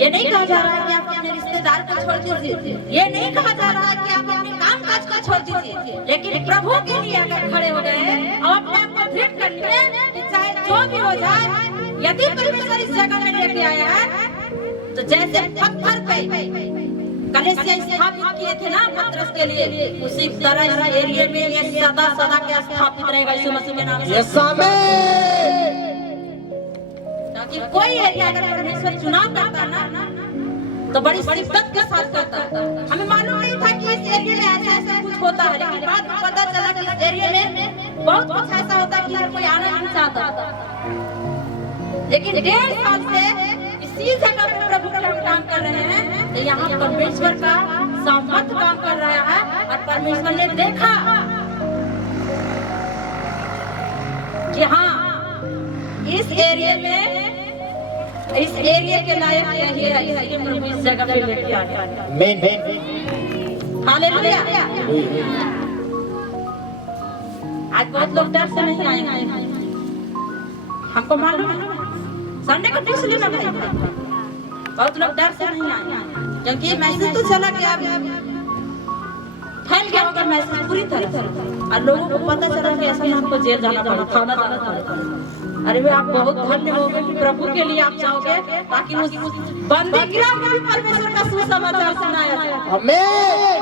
ये नहीं कहा जा रहा है कि आप अपने रिश्तेदार को छोड़ दीजिए, ये नहीं कहा जा रहा है कि आप अपने काम काज को छोड़ दीजिए, लेकिन प्रभु के लिए अगर खड़े हो गए और अपने आप को दृढ़ कर लिए कि चाहे जो भी हो जाए, यदि परमेश्वर इस जगह में लेके आया है तो जैसे पत्थर पे कलीसिया स्थापित किए थे ना पतरस के लिए, उसी तरह इस एरिया में ये सदा सदा के स्थापित रहेगा यीशु मसीह के नाम से। यस आमीन। ताकि कोई एरिया अगर परमेश्वर चुनाव करता ना तो बड़ी शिद्दत के साथ करता। हमें मालूम नहीं था कि इस एरिया में ऐसा ऐसा कुछ होता है, लेकिन बाद में पता चला कि इस एरिया में बहुत कुछ ऐसा होता है कि कोई आना नहीं चाहता। लेकिन 1.5 साल से इसी जगह पे प्रभु के हम काम कर रहे हैं, तो यहाँ परमेश्वर का सामर्थ काम कर रहा है और परमेश्वर ने देखा कि हाँ इस एरिया में, इस एरिया के लायक यही है, इसलिए प्रभु इस जगह पे लेके आया। हालेलुया। आज बहुत लोग डर से नहीं आएंगे, हमको मालूम है। संडे को पूछ लेना भाई, बहुत लोग डर से नहीं आए क्योंकि मैसेज तो चला गया, फैल गया होगा मैसेज पूरी तरह और लोगों को पता चला कि ऐसा आपको जेल जाना पड़ा, थाना जाना पड़ा। अरे वे आप बहुत धन्य होगे कि प्रभु के लिए आप जाओगे ताकि उस बंदी गृह में भी परमेश्वर का सुसमाचार सुनाया जाए। आमीन।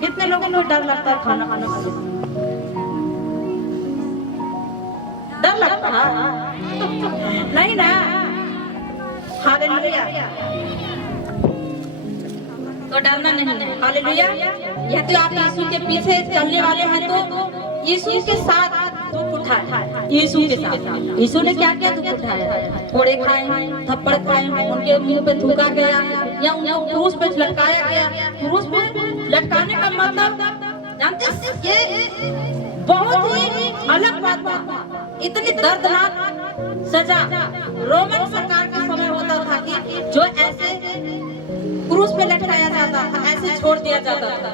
कितने लोगों को डर लगता है खाना खाने से? डर लगता है नहीं ना? हालेलुया। तो डरना नहीं। हालेलुया। यदि आप यीशु के पीछे चलने वाले हैं तो यीशु के साथ दुख उठाए। यीशु के साथ यीशु ने क्या क्या दुख उठाया? कोड़े खाए, थप्पड़ खाए, उनके मुंह पे थूका गया या उनको क्रूस पे लटकाया गया। क्रूस पे लटकाने का मतलब जानते हैं, ये बहुत ही अलग बात था। इतनी दर्दनाक सजा रोमन सरकार के समय होता था कि जो ऐसे क्रूस पे लटकाया जाता था, ऐसे छोड़ दिया जाता था।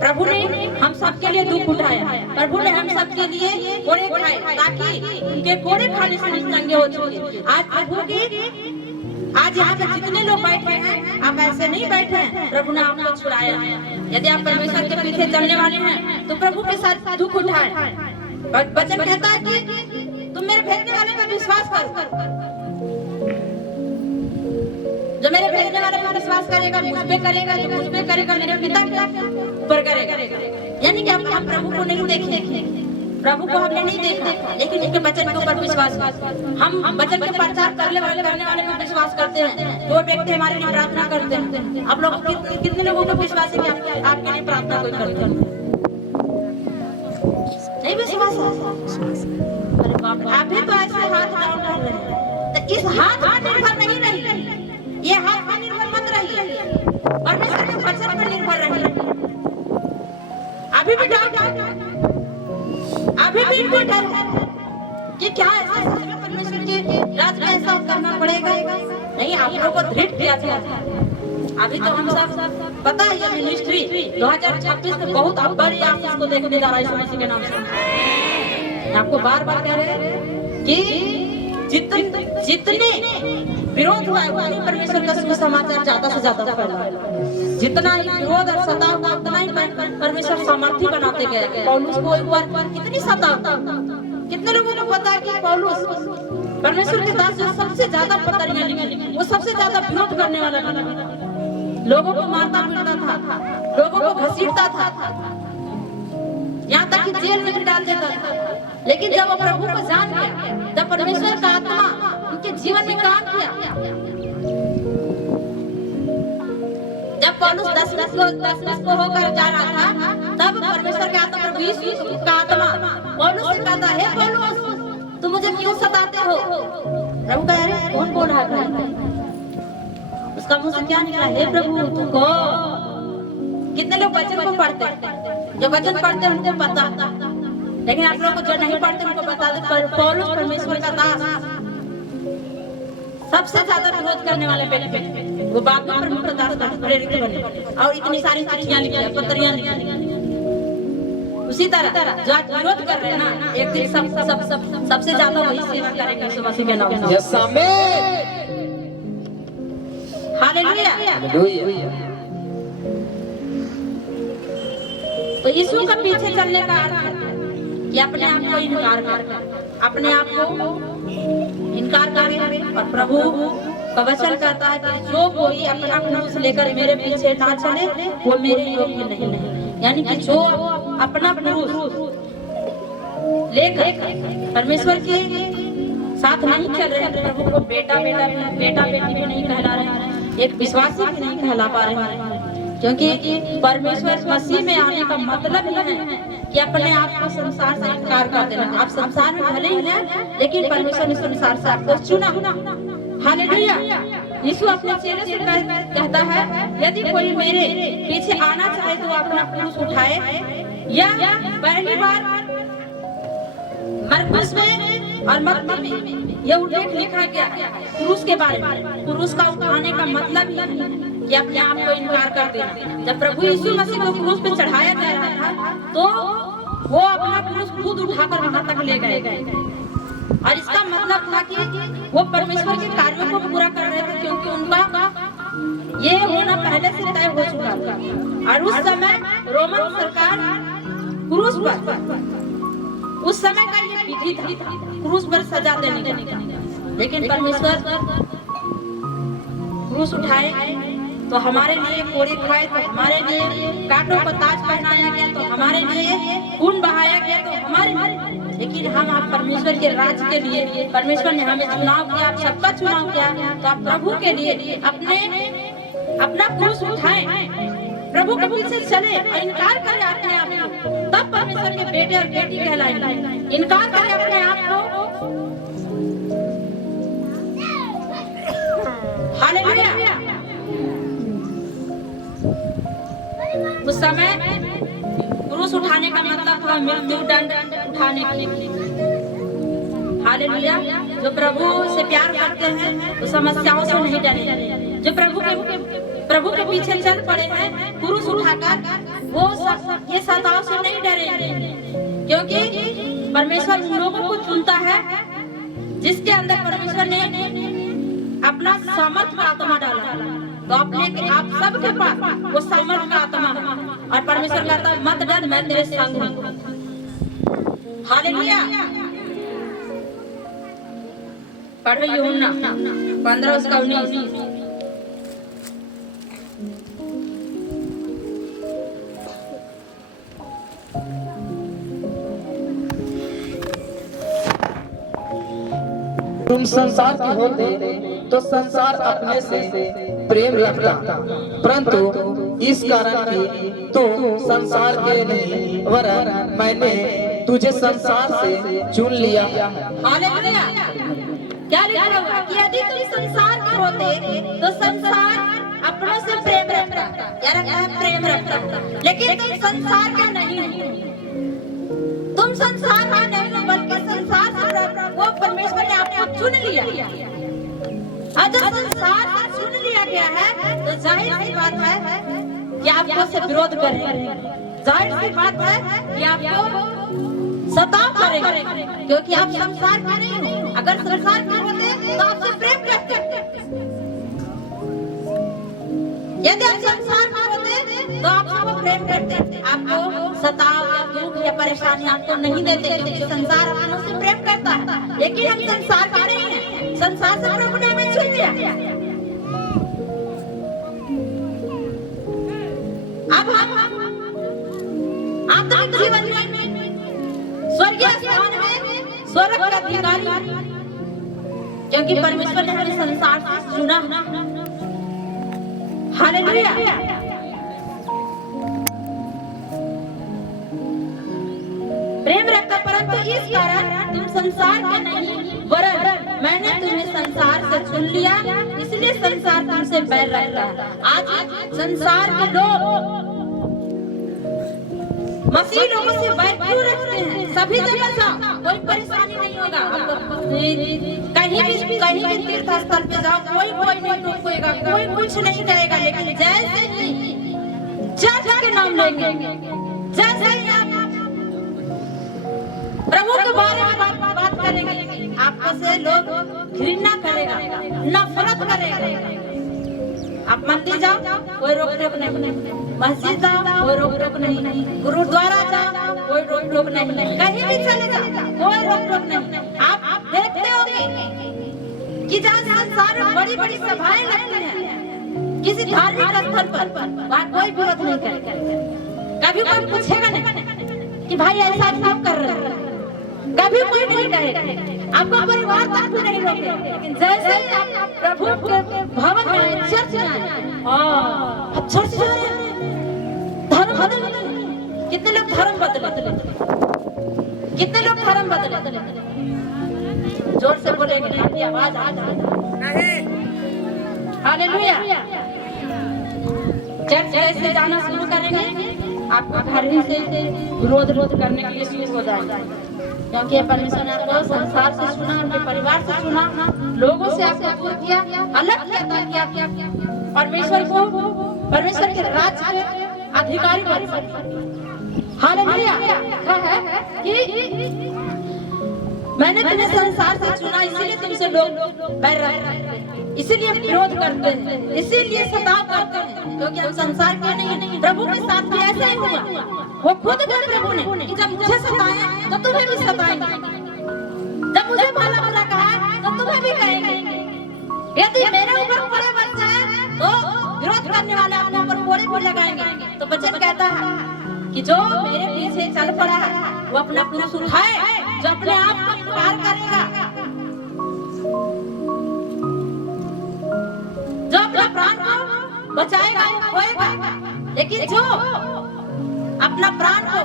प्रभु ने हम सब के लिए दुख उठाया, प्रभु ने हम सब के लिए कोड़े खाए ताकि उनके कोड़े खाने से चंगे हो चुके। आज प्रभु की, आज यहाँ पे जितने लोग बैठे हैं, आप ऐसे नहीं बैठे हैं, प्रभु ने आपको छुड़ाया। यदि आप परमेश्वर के पीछे चलने वाले हैं तो प्रभु के साथ दुख उठाए। वचन कहता है कि तुम मेरे भेजने वाले पर विश्वास करो। जो मेरे भेजने वाले पर विश्वास करेगा, मुझ पे करेगा, जो मुझ पे करेगा मेरे पिता के ऊपर करेगा। यानी कि हम प्रभु को नहीं देखे, प्रभु को हमने नहीं देखा, लेकिन उनके वचन के ऊपर विश्वास। हम वचन के प्रचार करने वाले पर विश्वास करते हैं। वो व्यक्ति हमारे लिए प्रार्थना करते हैं। आप लोग कितने लोगों को विश्वास है कि आपके लिए प्रार्थना कोई करते हैं? नहीं विश्वास है? अरे बाप रे, आप भी तो ऐसे हाथ डाउन कर रहे हैं। तो इस हाथ पर निर्भर नहीं रहिए, ये हाथ पर निर्भर मत रहिए, परमेश्वर के वचन पर निर्भर रहिए। अभी भी डाउट है, अभी भी इनको डर है कि क्या ऐसा परमेश्वर के राज में ऐसा करना पड़ेगा? नहीं, आप लोगों को दृढ़ किया जाए। अभी तो हम सब पता है, ये मिनिस्ट्री 2026 में बहुत बड़ी आप इसको देखने जा रहा है यीशु मसीह के नाम से। आपको बार बार कह रहे हैं कि जितने विरोध हुआ है उतनी परमेश्वर का सुसमाचार ज्यादा से ज्यादा फैला। जितना ही विरोध और सताव था उतना ही परमेश्वर सामर्थी बनाते गए। पौलुस को एक बार कितनी सताव, कितने लोगों को पता है कि पौलुस परमेश्वर के दास जो सबसे ज्यादा पत्रियां लिखी, वो सबसे ज्यादा विरोध करने वाला था, लोगों को मारता पीटता था, लोगों को घसीटता था, यहाँ तक कि जेल में भी डाल देता था। लेकिन जब वो प्रभु को जान गया, जब परमेश्वर का आत्मा उनके जीवन में काम किया, जब पौलुस 10 को होकर जा रहा था, तब परमेश्वर के आत्मा प्रभु यीशु का आत्मा पौलुस से कहता है, हे पौलुस तुम मुझे क्यों सताते हो? प्रभु कह रहे हैं कौन बोल रहा है? उसका मुंह से क्या निकला? हे प्रभु तुमको। कितने लोग वचन को पढ़ते हैं? जो वचन पढ़ते हैं उनको पता, लेकिन आप लोगों को जो नहीं पढ़ते उनको बता दो, पौलुस परमेश्वर का दास सबसे ज्यादा विरोध करने वाले व्यक्ति, वो बाद में परमेश्वर दास प्रेरित बने और इतनी सारी चिट्ठियां लिखी, पत्रियां लिखी। उसी तरह जो आज विरोध कर रहे हैं ना, एक दिन सबसे ज्यादा वही सेवा करेंगे यीशु मसीह के नाम से। यस आमीन हालेलुया। हालेलुया। तो यीशु का पीछे चलने का अर्थ है कि अपने आप को इनकार कर, अपने आप को इनकार करें। और प्रभु का वचन कहता है कि जो कोई अपना क्रूस लेकर मेरे पीछे ना चले वो मेरे योग्य नहीं। यानी कि जो अपना क्रूस लेकर परमेश्वर के साथ नहीं चल रहे हैं, प्रभु को बेटा बेटी भी नहीं कहला रहे हैं, एक विश्वासी भी नहीं कहला पा रहे हैं। क्योंकि परमेश्वर मसीह में आने का मतलब ही है कि अपने आप को संसार से इनकार कर देना। आप संसार में भले ही हैं, लेकिन परमेश्वर ने संसार से आपको चुना। हालेलुया। यीशु अपने चेले से कहता है, यदि कोई मेरे पीछे आना चाहे तो अपना क्रूस उठाए। या पहली बार मरकुस में और मत्ती में यह उल्लेख लिखा गया है क्रूस के बारे में। क्रूस का उठाने का मतलब ही है कि अपने आप को इनकार कर देना। जब प्रभु यीशु मसीह को क्रूस पे चढ़ाया जा रहा था तो वो अपना क्रूस खुद उठाकर वहां तक ले गए। और इसका मतलब था कि वो परमेश्वर के कार्यों को पूरा कर रहे थे, क्योंकि उनका ये होना पहले से तय हो चुका था। और उस समय रोमन सरकार क्रूस पर, उस समय का ये विधि था क्रूस पर सजा देने का। लेकिन परमेश्वर क्रूस उठाए तो हमारे लिए कोड़े खाए, तो हमारे लिए कांटों का ताज पहनाया गया, तो हमारे लिए खून बहाया गया, तो हमारे लिए। लेकिन हम आप परमेश्वर के राज के लिए, परमेश्वर ने हमें चुनाव किया, आप सबका चुनाव किया, तो आप प्रभु के लिए अपना क्रूस उठाएं, प्रभु के पीछे चले और इनकार करें अपने आप को, तब परमेश्वर के बेटे और बेटी कहलाएंगे। इनकार करें अपने आप को। हालेलुया। उस समय क्रूस उठाने का मतलब था मृत्यु दंड उठाने के लिए। हालेलुया। जो प्रभु से प्यार करते हैं वो समस्याओं से नहीं डरे। जो प्रभु के पीछे चल पड़े हैं क्रूस उठाकर, वो ये सताव से नहीं डरे, क्योंकि परमेश्वर उन लोगों को चुनता है जिसके अंदर परमेश्वर ने अपना सामर्थ का आत्मा डाला। तो अपने आप सबके पास वो सामर्थ का आत्मा है, और परमेश्वर कहता है मत डर, मैं तेरे संग हूँ। हालेलुया। पढ़ो यूहन्ना 15:19। तुम संसार के होते तो संसार अपने से प्रेम रखता, परंतु इस कारण कि तुम संसार के नहीं वरन मैंने तुझे संसार से चुन लिया है। हालेलुया। क्या लिखा हुआ कि यदि तुम संसार के होते तो संसार अपनों से प्रेम रखता, क्या रखता है? प्रेम रखता। लेकिन तुम संसार के नहीं हो, तुम संसार में नहीं हो, बल्कि संसार से वो परमेश्वर ने आपको चुन लिया। जब संसार से चुन लिया गया है तो जाहिर सी बात है कि आपको से विरोध करेंगे, जाहिर सी बात है कि आपको सताव करेंगे, क्योंकि आप संसार के नहीं हो। अगर संसार के होते तो आपसे प्रेम करते, यदि आप संसार में होते तो आपको प्रेम करते, आपको सताव या दुख या परेशानी आपको नहीं देते, क्योंकि संसार अपनों से प्रेम करता है। लेकिन हम संसार के नहीं हैं, संसार से प्रभु ने हमें चुन लिया। अब हम आत्मिक जीवन में, स्वर्गीय स्थान में स्वर्ग का अधिकारी, क्योंकि परमेश्वर ने हमें संसार से चुना। हालेलुया। प्रेम रखता, परंतु इस कारण तुम संसार के नहीं वरन मैंने तुम्हें संसार से चुन लिया, इसलिए संसार तुमसे बैर रखता है। आज संसार के लोग मसीह लोगों से बैर क्यों रखते हैं? सभी जगह जाओ, कोई परेशानी नहीं होगा। कहीं भी तीर्थ स्थल पे जाओ, कोई नहीं टोकेगा, कोई कुछ नहीं कहेगा। लेकिन जैसे ही जज के नाम लेंगे, जैसे ही आप प्रभु के बारे में बात करेंगे, आपको से लोग घृणा करेगा, नफरत करेगा। आप मंदिर जाओ, कोई रोक टोक नहीं, मस्जिद जाओ, कोई रोक टोक नहीं, गुरुद्वारा जाओ, कोई रोक टोक नहीं, कहीं भी चले जाओ, कोई रोक टोक नहीं। आप देखते होंगे कि जहाँ संसार में बड़ी बड़ी सभाएं लगती हैं, किसी धार्मिक स्थल पर वहाँ कोई विरोध नहीं करेगा। कभी कोई पूछेगा नहीं कि भाई ऐसा क्यों कर रहे हैं, कभी कोई नहीं कहेगा। आपका परिवार तक भी नहीं रोकेगा। लेकिन जैसे ही आप प्रभु के भवन में, चर्च में आए, आप चर्च जा रहे हैं, धर्म बदले। कितने लोग धर्म बदले, कितने लोग धर्म बदले। जोर से बोलेंगे ताकि आवाज आ जाए। हालेलुया। चर्च कैसे जाना शुरू करेंगे, आपका घर ही से विरोध करने के लिए शुरू हो जाएगा। क्योंकि परमेश्वर ने आपको संसार से चुना, उनके परिवार से चुना, लोगों से आपको दूर किया, अलग किया, परमेश्वर को, परमेश्वर के राज्य के अधिकारी बना। हालेलुया। है कि मैंने तुम्हें संसार से चुना, इसीलिए तुमसे लोग बैर रखते हैं, इसीलिए विरोध करते हैं, इसीलिए सताव करते हैं, क्योंकि हम संसार के नहीं। प्रभु के साथ भी ऐसा ही हुआ। वो खुद कहा प्रभु ने कि जब मुझे सताए तो तुम्हें भी सताएंगे, जब मुझे भला भला कहा तो तुम्हें भी कहेंगे। यदि मेरे ऊपर कोड़े बन जाए तो विरोध करने वाले अपने ऊपर कोड़े भी लगाएंगे। तो वचन कहता है कि जो मेरे पीछे चल पड़ा है वो अपना क्रूस उठाए, जो अपने आप को प्यार करेगा, जो अपने प्राण को बचाएगा वो खोएगा, लेकिन जो अपना प्राण को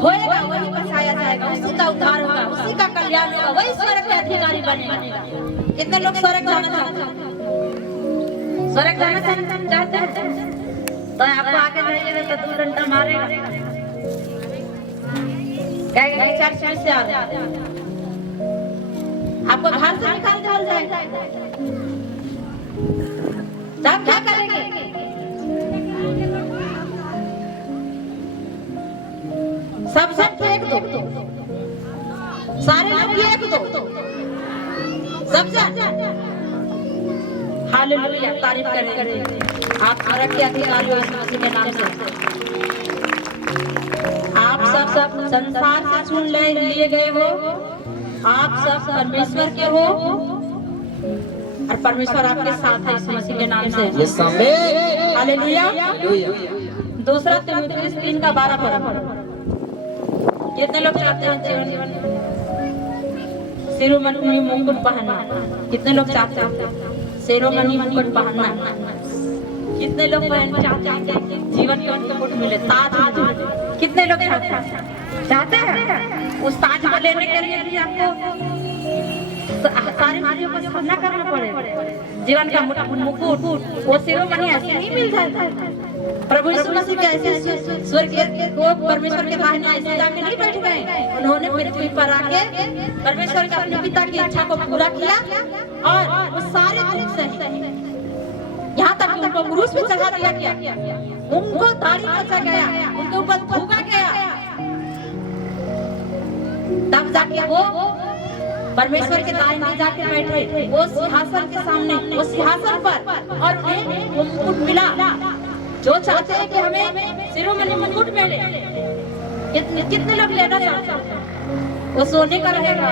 खोएगा वही बचाया जाएगा, उसी का उद्धार होगा, उसी का कल्याण होगा, वही स्वर्ग के अधिकारी बनेगा। कितने लोग स्वर्ग जाना चाहते हैं? स्वर्ग जाना चाहते हैं तो आपको आगे जाइएगा तो 2 घंटा मारेगा, कहेगा कि 4 से आ रहे हैं, आपको घर से निकाल जाएगा। तब क्या करेंगे? सब फेंक दो, सारे लोग फेंक दो, सब। हालेलुया। तारीफ करें। आप स्वर्ग के अधिकारी हो यीशु मसीह के नाम से। आप सब संसार से चुन लिए गए हो, आप सब परमेश्वर के हो और परमेश्वर आपके साथ है यीशु मसीह के नाम से। हालेलुया। दूसरा तीमुथियुस 3:12 पढ़ो। कितने लोग चाहते हैं जीवन शिरोमणि मुकुट पहनना? कितने लोग चाहते हैं शिरोमणि मुकुट पहनना? कितने लोग चाहते हैं जीवन का मुकुट मिले, ताज मिले? कितने लोग चाहते हैं? उस ताज को लेने के लिए भी आपको सारी चीजों का सामना करना पड़ेगा। जीवन का मुकुट, वो शिरोमणि ऐसे नहीं मिल जाता। प्रभु यीशु मसीह के ऐसे स्वर्ग को परमेश्वर के दाहिने ऐसे जाके नहीं बैठ गए, उन्होंने पृथ्वी पर आके परमेश्वर के अपने पिता की इच्छा को पूरा किया और वो सारे दुख सहे, यहाँ तक उनको क्रूस पे चढ़ा दिया गया, उनको दाढ़ी खींचा गया, उनके ऊपर थूका गया, तब जाके वो परमेश्वर के दाहिने जाके बैठे, वो सिंहासन के सामने, वो सिंहासन पर, और उन्हें वो मुकुट मिला। जो चाहते हैं कि हमें शिरोमणि मुकुट मिले, कितने लोग लेना चाहते हैं? वो सोने का रहेगा,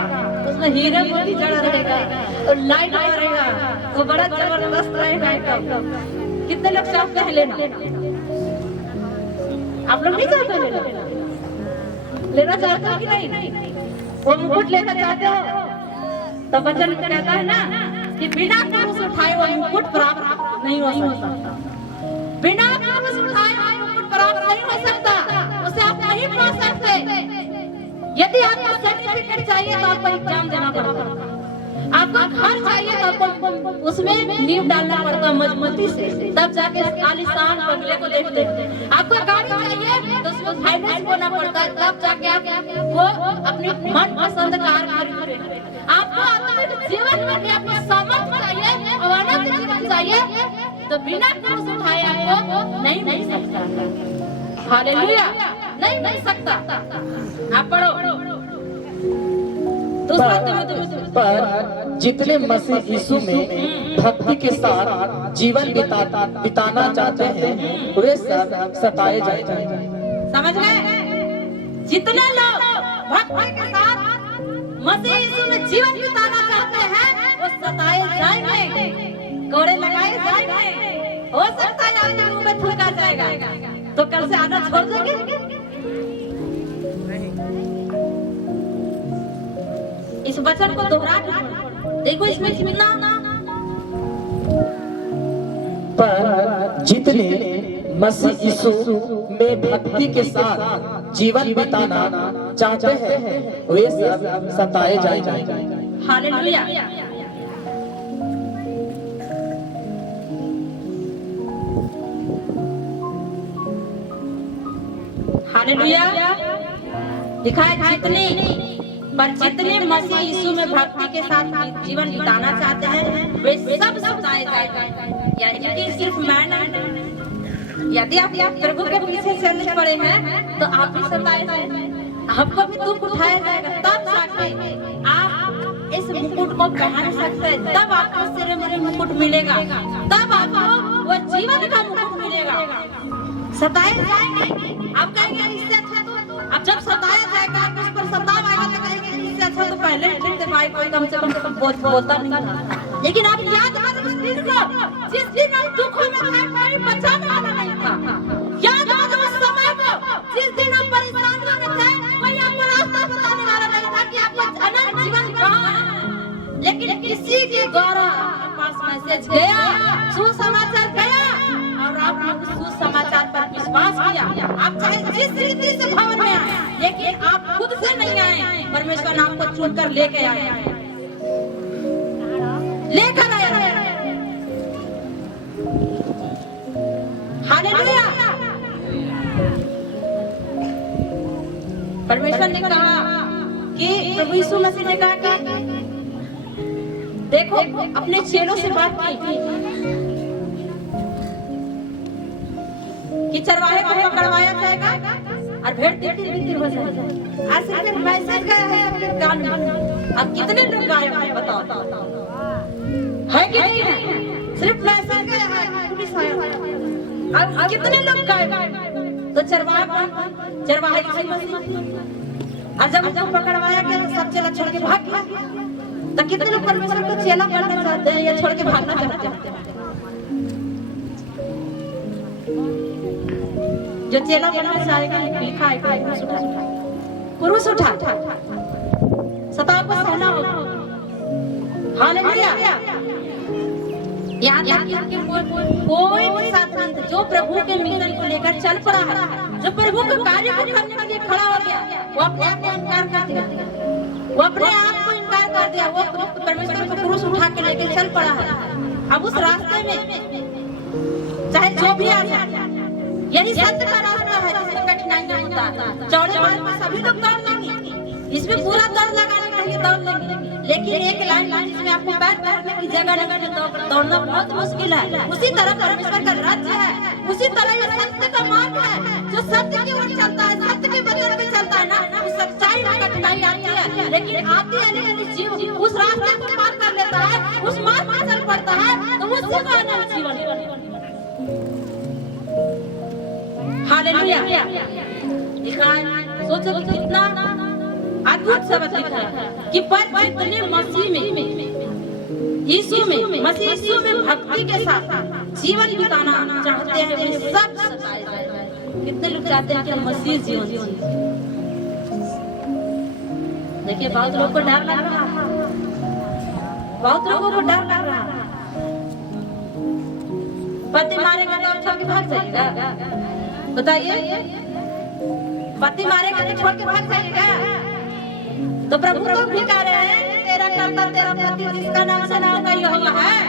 उसमें हीरे मोती जड़ा रहेगा और लाइट रहेगा, वो बड़ा जबरदस्त रहेगा। कितने लोग चाहते हैं लेना? आप लोग नहीं चाहते लेना चाहते हो कि नहीं? वो मुकुट लेना चाहते हो तो वचन कहता है ना कि बिना क्रूस उठाए वो मुकुट प्राप्त नहीं हो सकता। बिना क्रूस उठाए वो मुकुट प्राप्त नहीं हो सकता, उसे आप नहीं पा सकते। यदि आपको सर्टिफिकेट चाहिए तो आपको एग्जाम देना पड़ता, आपको घर चाहिए तो आपको उसमें नींव डालना पड़ता मजबूती से, तब जाके आलीशान बंगले को देखते हैं। आपको गाड़ी चाहिए तो उसमें फाइनेंस होना पड़ता है, तब जाके आप वो अपनी मन पसंद कार खरीदते हैं। आपको आत्मिक जीवन में भी आपको सामर्थ्य चाहिए और अनंत जीवन चाहिए, तो बिना क्रूस उठाए आपको नहीं मिल सकता। हालेलुया। नहीं मिल सकता। आप पढ़ो तो उस बात में तो पर जितने मसीह यीशु में भक्ति के साथ जीवन बिताना चाहते हैं वे सब सताए जाएंगे। समझ गए? जितने लोग भक्ति के साथ मसीह यीशु में जीवन बिताना चाहते हैं वो सताए जाएंगे, कोड़े लगाए जाएंगे। हो सकता है आपके मुंह में थूका जाएगा, तो कल से आना छोड़ देंगे? इस वचन को दोहरा देखो, इसमें कितना। पर जितने मसीह यीशु में भक्ति के साथ जीवन बिताना चाहते हैं वे सब सताए जाएंगे। हालेलुया। हालेलुया। लिखा है जितने मसीह यीशु में भक्ति के साथ जीवन बिताना चाहते हैं वे सब सताए जाएंगे। यानी कि सिर्फ मैं नहीं, यदि आप प्रभु के पीछे चलने पड़े हैं तो आप भी सताए जाएंगे, आपको भी दुख उठाया जाएगा, तब जाके आप इस मुकुट को पहन सकते हैं, तब आपको सिर में मुकुट मिलेगा, तब आपको वो जीवन का मुकुट मिलेगा। सताए जाएंगे, आप कहेंगे इससे अच्छा तो अब जब सताया जाएगा आप इस पर सताव आएगा तो कहेंगे इससे अच्छा तो पहले ठीक थे भाई, कोई कम से कम बोलता नहीं था। लेकिन आप याद करें उस दिन को, जिस दिन हम दुखों में थे कोई बचाने वाला नहीं था। याद करें उस समय को, जिस दिन हम परेशानियों में थे कोई आपको रास्ता बताने वाला नहीं था कि आपका अनंत जीवन कहाँ है। लेकिन किसी के द्वारा आपके पास मैसेज गया, सुसमाचार गया और आपने उस सुसमाचार पर विश्वास किया। आप चाहे जिस रीति से भवन में आए, लेकिन आप खुद से नहीं आए, परमेश्वर ने आपको चुनकर लेके आया, लेकर आया। हालेलुया। परमेश्वर ने कहा कि प्रभु यीशु मसीह ने कहा कि देखो अपने चेलों से बात की कि चरवाहे को पकड़वाया जाएगा और भेड़ तितर हो जाएगा। आज सिर्फ मैसेज गया है आपके कान में, अब कितने लोग गायब हैं बताओ, है कि नहीं है? सिर्फ मैसेज गया है, पुलिस आया, अब कितने लोग गायब हैं? तो चरवाहे यीशु मसीह, और जब उनको पकड़वाया गया तो सब चेला छोड़ के भाग गया। तो कितने लोग परमेश्वर को चेला बनना चाहते हैं या छोड़ के भागना चाहते हैं? जो चेला बनना चाहेगा लिखा है क्रूस उठा, सताव को सहना होगा। हालेलुया। यहाँ तक कि कोई भी साथ नहीं था जो प्रभु के मिशन को लेकर चल पड़ा है, जो प्रभु के कार्य को करने के लिए खड़ा हो गया, वो अपने आप को इनकार कर दिया, वो अपने आप को इनकार कर दिया, वो परमेश्वर को क्रूस उठा के लेकर चल पड़ा है। अब उस रास्ते में चाहे जो भी आ जाए, यही सत्य का रास्ता है जिसमें कठिनाई नहीं होता। चौड़े मार्ग में सभी लोग दौड़ लेंगे, इसमें पूरा दौड़ लगाने के लिए दौड़ लेंगे, लेकिन एक लाइन जिसमें आपको पैर बैठने की जगह नहीं, दौड़ना बहुत मुश्किल है। उसी तरह परमेश्वर का राज्य है, उसी तरह ये सत्य का मार्ग है। जो सत्य की ओर चलता है, सत्य के वचन पे चलता है ना, उस सच्चाई में कठिनाई आती है, लेकिन आती है लेकिन जीव उस रास्ते को पार कर लेता है, उस मार्ग पर चल पड़ता है, तो उसी को अनंत जीवन। हालेलुया। लिखा है, सोचो कितना अद्भुत शब्द लिखा है कि पर जितने मसीह में यीशु में मसीह यीशु में भक्ति के साथ जीवन बिताना चाहते हैं वे सब सताए जाएंगे। कितने लोग चाहते हैं कि हम मसीह जीवन जिए? देखिए बहुत लोगों को डर लग रहा है, बहुत लोगों को डर लग रहा है। पति मारेगा तो छोड़ के भाग जाएगा? बताइए, पति मारेगा तो छोड़ के भाग जाएगा? तो प्रभु तो भी कह रहे हैं तेरा करता तेरा पति जिसका नाम से नाम का यहोवा है,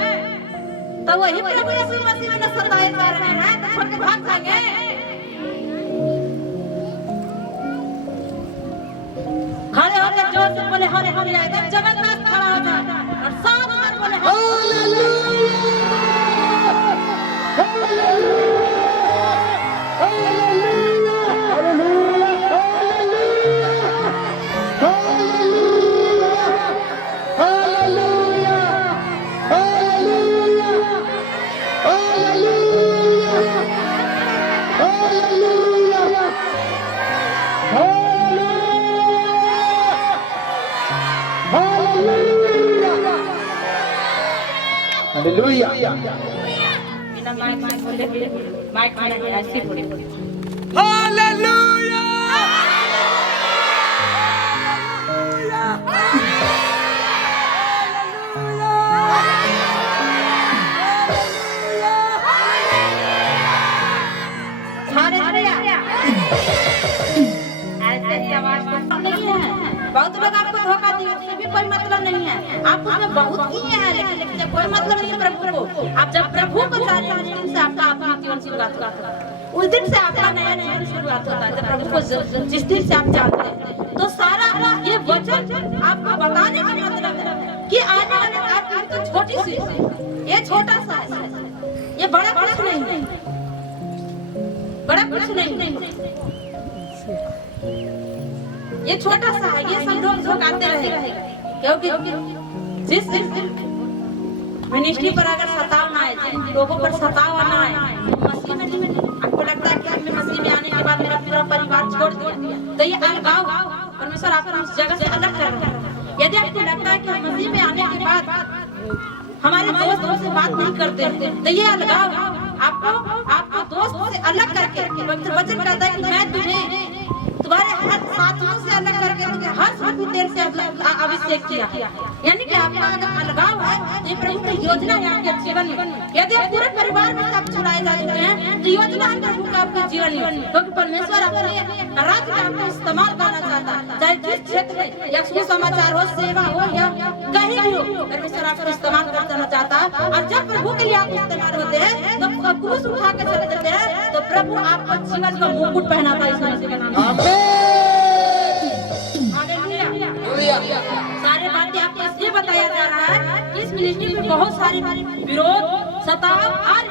तो वही प्रभु यीशु मसीह ने सताए जा रहे हैं, तो छोड़ के भाग जाएंगे? खड़े होकर जोर से बोले हरे हरे, एकदम जबरदस्त खड़ा हो जाए और साथ में बोले hallelujah hallelujah hallelujah hallelujah hallelujah. Hallelujah बिना माइक से बोले, माइक में नहीं, ऐसे बोले। Hallelujah hallelujah. ऐसे ही आवाज नहीं है। बहुत लोग आपको धोखा दिए, उससे भी कोई मतलब नहीं है। आप उसमें बहुत किए हैं, लेकिन जब कोई मतलब नहीं है प्रभु को। आप जब प्रभु को जाने उस दिन से आपका अपना जीवन शुरुआत होता है। उस दिन से आपका नया जीवन शुरुआत होता है। जब प्रभु को जिस दिन से आप जानते हैं, तो सारा ये वचन आपको बताने का मतलब है कि आने वाले आपकी तो छोटी सी, ये छोटा सा है, ये बड़ा कुछ नहीं है, बड़ा कुछ नहीं, ये छोटा सा है। ये सब लोग झोंकाते रहेगा, क्योंकि जिस मिनिस्ट्री पर अगर सताव ना आए, जिन लोगों पर सताव ना आए, मसीह में आपको लगता है कि हमें मसीह में आने के बाद मेरा पूरा परिवार छोड़ दिया, तो ये अलगाव परमेश्वर आपको उस जगह से अलग कर रहा है। यदि आपको लगता है कि मसीह में आने के बाद हमारे दोस्तों से बात नहीं करते, तो ये अलगाव आपको दोस्त से अलग करके वचन कहता है कि मैं तुम्हें तुम्हारे हर साथियों से अलग करके तुम्हें हर साथी तेल से अभिषेक किया। यानी कि आपका अगर अलगाव है, तो ये प्रभु की योजना है आपके जीवन में। यदि आप पूरे परिवार में सब छुड़ाए जा चुके हैं, तो योजना है प्रभु का आपके जीवन में, क्योंकि परमेश्वर अपने राज्य का आपको इस्तेमाल करना चाहता है। चाहे जिस क्षेत्र में, या सुसमाचार हो, सेवा हो, या कहीं भी हो, परमेश्वर आपको इस्तेमाल करना चाहता है। और जब प्रभु के लिए आप इस्तेमाल होते हैं, तो क्रूस उठा के चले जाते हैं, तो प्रभु आपको जीवन का मुकुट पहनाता है। इस मसीह के नाम से सारे बातें आपको इसलिए बताया जा रहा है कि इस मिनिस्ट्री में बहुत सारे विरोध, सताव और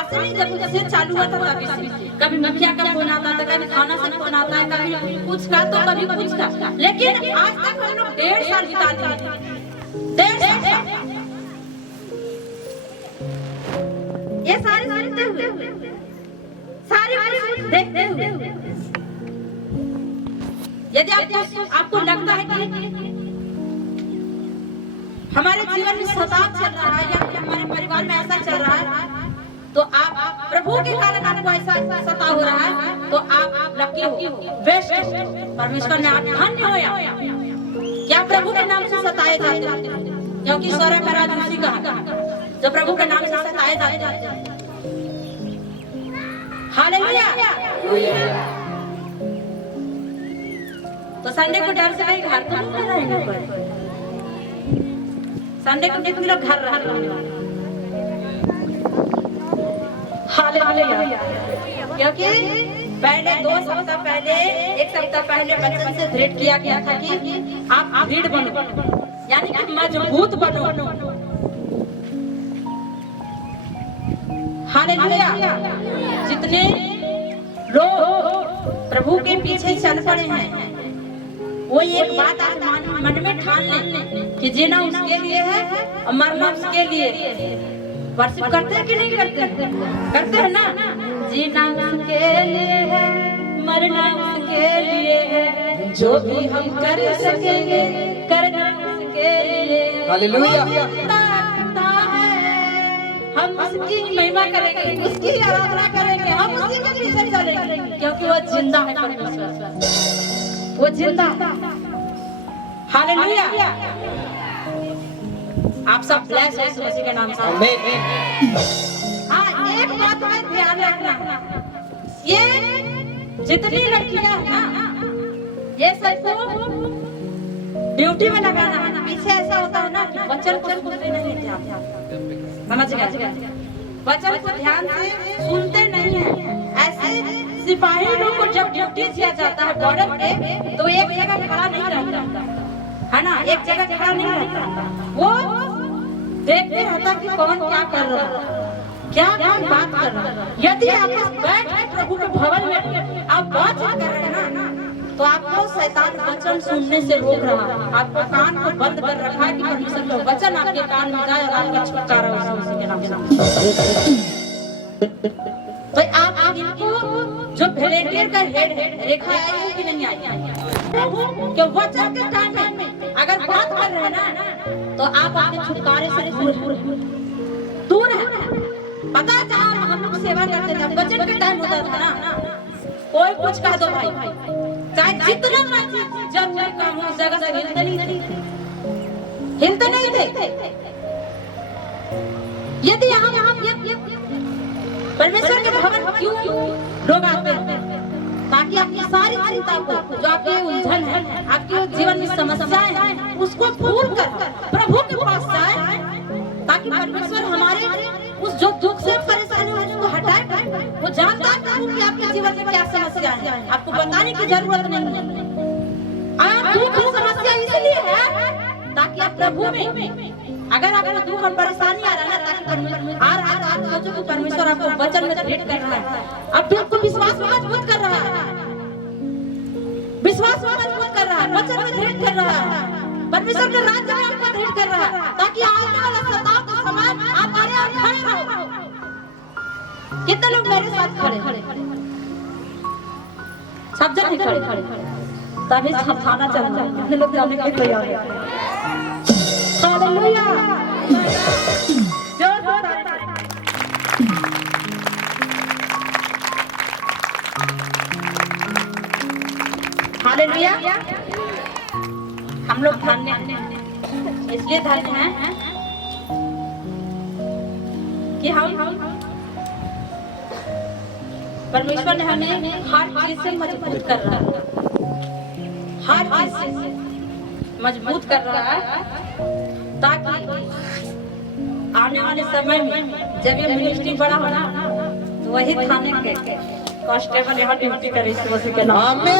असली जब से चालू हुआ था, तभी से कभी मुखिया का फोन आता था, कभी थाना से फोन आता है, कभी कुछ का तो कभी कुछ का। लेकिन आज तक हम लोग 1.5 साल बिता दिए, 1.5 साल ये सारे सुनते हुए, सारे देखते हुए। यदि आपको लगता है कि हमारे जीवन में सताव चल रहा है, या हमारे परिवार में ऐसा चल रहा है, तो आप प्रभु के कारण आपको ऐसा सताव हो रहा है, तो आप लकी हो, बेस्ट हो। परमेश्वर ने आप धन्य होया क्या प्रभु के नाम से सताए जाते हैं, क्योंकि स्वर्ग का राज उसी का है जो प्रभु के नाम से सताए जाते हैं। हालेलुया। तो संडे को डर से कहीं घर तो नहीं रहेंगे, संडे को कितने लोग घर रह रहे हैं। हालेलुया। क्योंकि पहले 2 सप्ताह पहले, 1 सप्ताह पहले वचन से दृढ़ किया गया था कि आप दृढ़ बनो, यानी कि मजबूत बनो। हालेलुया। जितने लोग प्रभु के पीछे चल पड़े हैं, वो एक बात आज मन में ठान लें कि जीना उसके लिए है और मरना उसके लिए। वर्शिप करते हैं कि नहीं करते? करते हैं ना। जीना उसके लिए है, मरना उसके लिए है, जो भी हम कर सकेंगे करना उसके लिए। हालेलुया। हम उसकी महिमा करेंगे, उसकी आराधना करेंगे, हम उसी के पीछे चलेंगे, क्योंकि वो जिंदा है परमेश्वर, वो जिंदा है। हालेलुया। आप सब ब्लेस हैं यीशु मसीह के नाम से। आमीन। हाँ, एक बात में ध्यान रखना, ये जितनी लड़कियां हैं ना, ये सबको ड्यूटी में लगाना है। पीछे ऐसा होता है ना कि वचन को सुनते नहीं ध्यान, समझ गए? वचन को ध्यान से सुनते नहीं है। ऐसे सिपाही लोग को जब ड्यूटी दिया जाता है बॉर्डर पे, तो एक जगह खड़ा नहीं रहता है ना, एक जगह खड़ा नहीं रहता, वो देखते रहता कि कौन क्या कर रहा है, क्या बात कर रहा है। यदि आप बैठ के प्रभु के भवन में आप बात कर रहे हैं ना, तो आपको शैतान वचन सुनने से रोक रहा है, आपको कान को बंद कर रखा है कि परमेश्वर का वचन आपके कान में जाए और आपका छुटकारा हो उसी के नाम से। तो आप इनको जो वॉलेंटियर का हेड है रेखा आई है कि नहीं आई है कि वचन के टाइम में अगर बात कर रहे हैं ना तो आप अपने छुटकारे से दूर है। पता है जहाँ हम लोग सेवा करते थे वचन के टाइम होता था ना कोई कुछ कह दो भाई चाहे जितना मर्जी जरूरी काम हो उस जगह से हिलते नहीं थे। यदि यहाँ परमेश्वर के भवन क्यों लोग आते हैं ताकि आपकी सारी चिंता को जो आपके उलझन है आपके जीवन में समस्याएं हैं उसको भूल कर प्रभु के पास जाए ताकि परमेश्वर हमारे उस जो दुख से परेशानी है उसको हटाए। वो जानता है कि आपके जीवन में क्या समस्या है आपको बताने की जरूरत नहीं है। आप दुख और समस्या इसलिए है ताकि आप प्रभु में अगर आपको दुख और परेशानी आ रहा है ताकि आप सोचो कि परमेश्वर आपको वचन में भेंट कर रहा है अब आपको विश्वास मजबूत कर रहा है विश्वास मजबूत कर रहा है वचन में भेंट कर रहा है परमेश्वर के राज्य में आपको भेंट कर रहा है ताकि आने वाला सताव के समय आप आए और खड़े रहो। कितने लोग मेरे साथ खड़े सब जन खड़े तभी सब खाना चलना कितने लोग जाने के लिए तैयार है। हालेलुया जोर से हालेलुया। हम लोग धन्य इसलिए धन्य हैं कि हम परमेश्वर ने हमें हर चीज से मजबूत कर रहा है हर चीज से मजबूत कर रहा है ताकि आने वाले समय में जब ये मिनिस्ट्री बड़ा होना तो वही थाने के कांस्टेबल यहाँ ड्यूटी करे इस वजह के नाम में।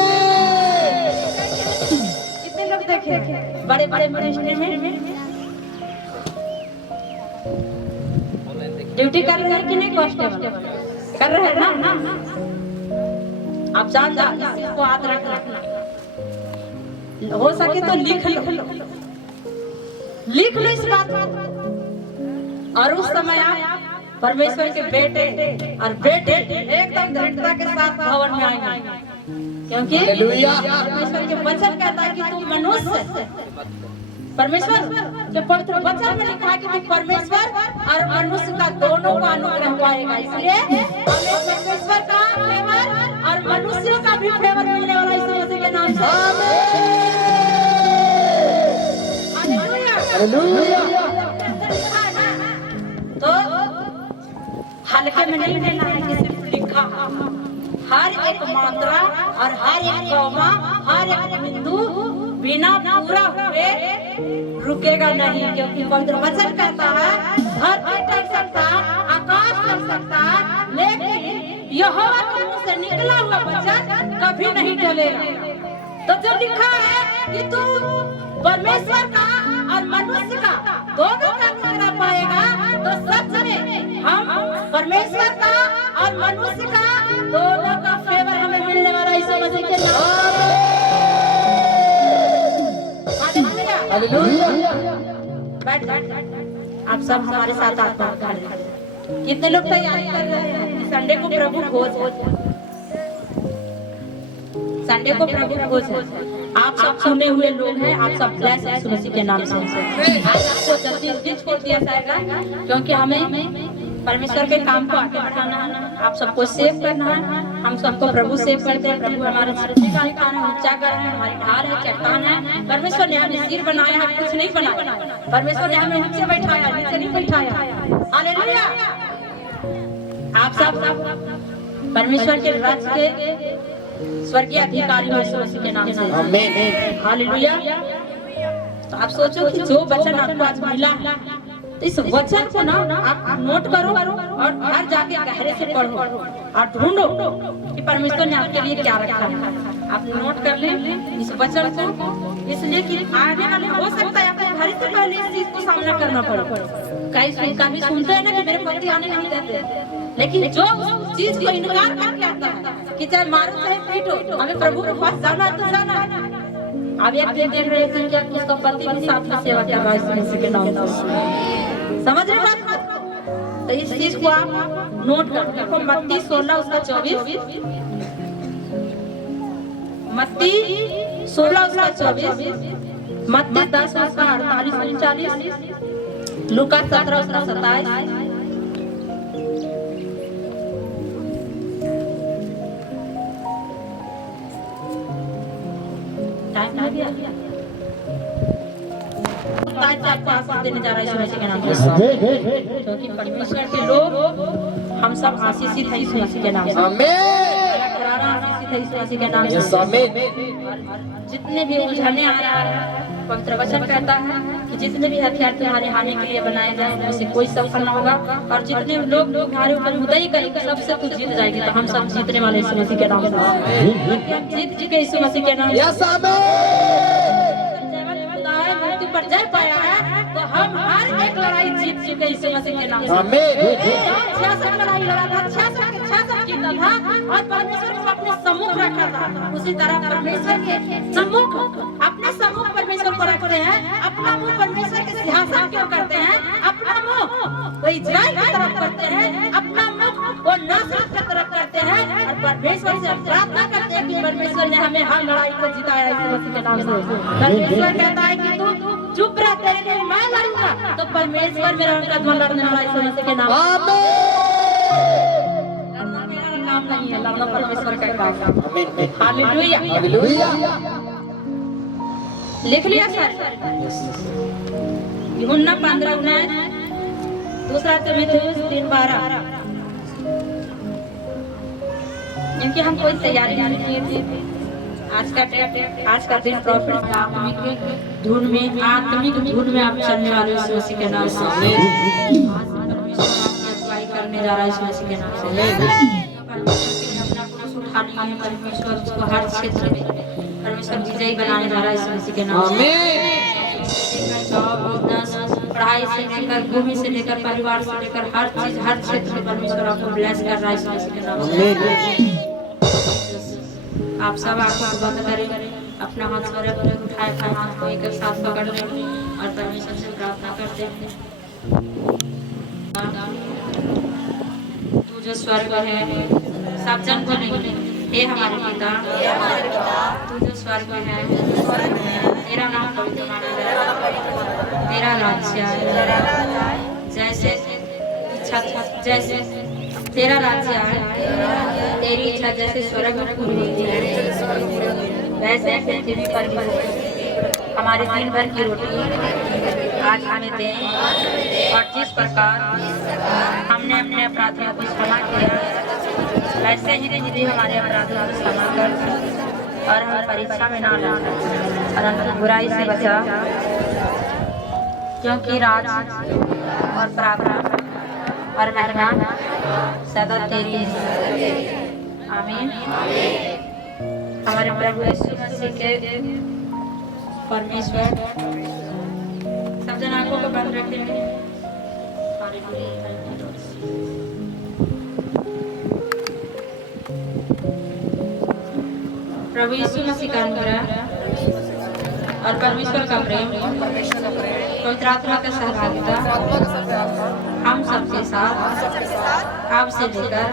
कितने लोग देखे बड़े बड़े मिनिस्ट्री में ड्यूटी कर रहे हैं कि नहीं कांस्टेबल कर रहे हैं ना आप जान इसको याद रखना हो सके तो लिख लो इस बात और उस समय आप परमेश्वर के बेटे और बेटे एकदम दृढ़ता के साथ भवन में आएंगे क्योंकि परमेश्वर के वचन कहता है कि तुम मनुष्य परमेश्वर के पवित्र वचन में लिखा है कि तुम परमेश्वर और मनुष्य का दोनों का अनुग्रह पाएगा। इसलिए हमें परमेश्वर का फेवर और मनुष्य का भी फेवर मिलने वाला इस मसीह के नाम से तो हल्के में नहीं लेना है कि सिर्फ लिखा हर एक मात्रा और हर एक कौमा हर एक बिंदु बिना पूरा हुए रुकेगा नहीं क्योंकि पवित्र वचन कहता है धरती टल सकता आकाश टल सकता लेकिन यहोवा के मुंह से निकला हुआ वचन कभी नहीं टलेगा। तो जो लिखा है कि तू परमेश्वर का और मनुष्य का दोनों का अनुग्रह पाएगा तो सच में हम परमेश्वर का और मनुष्य का दोनों का फेवर हमें मिलने वाला इस मसीह के नाम बैठ आप सब हमारे साथ आत्मा कितने लोग तैयारी कर रहे हैं संडे को प्रभु भोज संडे को प्रभु भोज है। आप सब सुने हुए लोग हैं आप सब ब्लेस हैं यीशु मसीह के नाम से। आज आपको जल्दी छोड़ दिया जाएगा क्योंकि हमें परमेश्वर के काम को आगे बढ़ाना है आप सबको सेव करना है हम सबको प्रभु सेव करते हैं। प्रभु हमारे सृष्टि का स्थान है ऊंचा कर है हमारी ढाल है चट्टान है। परमेश्वर ने हमें सिर बनाया है कुछ नहीं बनाया परमेश्वर ने हमें नीचे बैठाया नीचे नहीं बैठाया। हालेलुया आप सब परमेश्वर के राज्य के स्वर्गीय अधिकारी हो यीशु मसीह के नाम से आमीन। हालेलुया। तो आप सोचो कि जो वचन आपको आज मिला इस वचन को ना आप नोट करो और घर जाके गहरे से पढ़ो और ढूंढो कि परमेश्वर ने आपके लिए क्या रखा है। आप नोट कर लें इस वचन को इसलिए कि आने वाले हो सकता है आपको घर से पहले इस चीज को सामना करना पड़े। कभी सुनते हैं ना कि मेरे पति आने नहीं देते लेकिन जो चीज को इनकार करके आता है कि चाहे मारो चाहे पीटो हमें प्रभु के पास जाना है तो जाना है। अब एक दिन देख रहे थे कि उसका पति भी साथ में सेवा कर रहा है यीशु मसीह के नाम से। समझ रहे बात तो इस चीज को आप नोट कर देखो मत्ती 16 उसका 24 मत्ती 16 उसका 24, मत्ती 10 उसका 48 39, लूका 17 उसका 27। टाइम लग गया। आपको आशीष देने जा रहा है यीशु मसीह के नाम से, क्योंकि परमेश्वर के लोग हम सब आशीषित हैं यीशु मसीह के नाम से। आशीषित है यीशु मसीह के नाम से। जितने भी उलझने आ रहा है, पवित्र वचन कहता है कि जितने भी हथियार तुम्हारे हानि के लिए बनाए गए उनमें से कोई सफल न होगा, और जितने लोग तुम्हारे ऊपर मुद्दई करेंगे सबसे कुछ जीत जाएगी। तो हम सब जीतने वाले यीशु मसीह के नाम से, हम जीत चुके यीशु मसीह के नाम से। मृत्यु पर जय पाया है, तो हम हर एक लड़ाई जीत चुके यीशु मसीह के नाम से। 66 लड़ाई लड़ा था, 66 जीता था, और परमेश्वर को अपने सम्मुख रखा था। उसी तरह परमेश्वर के सम्मुख, अपने सम्मुख परमेश्वर को रखते हैं, अपना मुंह परमेश्वर के सिंहासन की ओर करते हैं, अपना मुंह वो इज़राइल की तरफ करते हैं, अपना मुख वो नासरत की तरफ करते हैं, और परमेश्वर से प्रार्थना करते हैं कि परमेश्वर ने हमें हर लड़ाई को जिताया यीशु मसीह के नाम से। परमेश्वर कहता है कि तू चुप रह, तेरे लिए मैं लड़ूंगा। तो परमेश्वर मेरा मुकदमा लड़ने वाला यीशु मसीह के नाम से। लड़ना मेरा काम नहीं है, लड़ना परमेश्वर का काम है। Hallelujah, hallelujah. लिख लिया सर? यूहन्ना 15:19, दूसरा तीमुथियुस 3:12। क्योंकि हम कोई तैयारी नहीं किए थे। आज का दिन प्रॉफिट आत्मिक धुन में आप चलने वाले यीशु मसीह के नाम से। अगुवाई करने जा रहा है यीशु मसीह के नाम से। अपना क्रूस उठा लिया है परमेश्वर, उसको हर क्षेत्र में परमेश्वर विजयी बनाने जा रहा है यीशु मसीह के नाम से। पढ़ाई से लेकर, भूमि से लेकर, परिवार से लेकर, हर चीज, हर क्षेत्र में परमेश्वर आपको ब्लेस कर रहा है यीशु मसीह के नाम से। आप सब आंखों को बंद करें, अपना हाथ स्वर्ग पर उठाए, अपने हाथ को एक साथ पकड़ लें और परमेश्वर से प्रार्थना करते हैं। तू जो स्वर्ग है, सब जन बोलेंगे, हे हमारे पिता, तू जो स्वर्ग में है, तेरा नाम पवित्र माना जाए, तेरा राज्य आए, जैसे इच्छा, जैसे तेरा राज्य आए, तेरी इच्छा जैसे स्वर्ग में पूरी होती है वैसे पृथ्वी पर भी हो। हमारे दिन भर की रोटी आज हमें दें, और जिस प्रकार हमने अपने अपराधियों को क्षमा किया वैसे ही दीदी हमारे अपराधियों को क्षमा कर, और हमें परीक्षा में ना लाना, परंतु बुराई से बचा, क्योंकि राज और पराक्रम और महिमा सदा तेरी है। आमीन। हमारे प्रभु यीशु मसीह के परमेश्वर, सब जन आंखों को बंद रखेंगे। प्रभु यीशु मसीह का अनुग्रह और परमेश्वर का प्रेम, पवित्र आत्मा का सहभागिता हम सबके साथ अब से लेकर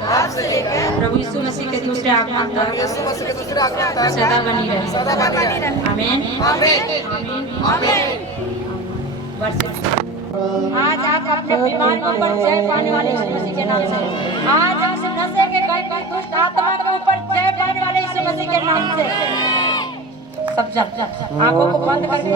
प्रभु यीशु मसीह के दूसरे आगमन तक सदा बनी रहे। आमीन, आमीन, आमीन। आज आप अपने बीमारियों पर जय पाने वाले यीशु मसीह के नाम से, आज उस नशे के कई दुष्ट आत्मा के ऊपर जय पाने वाले यीशु मसीह के नाम से, सब जन आंखों को बंद करके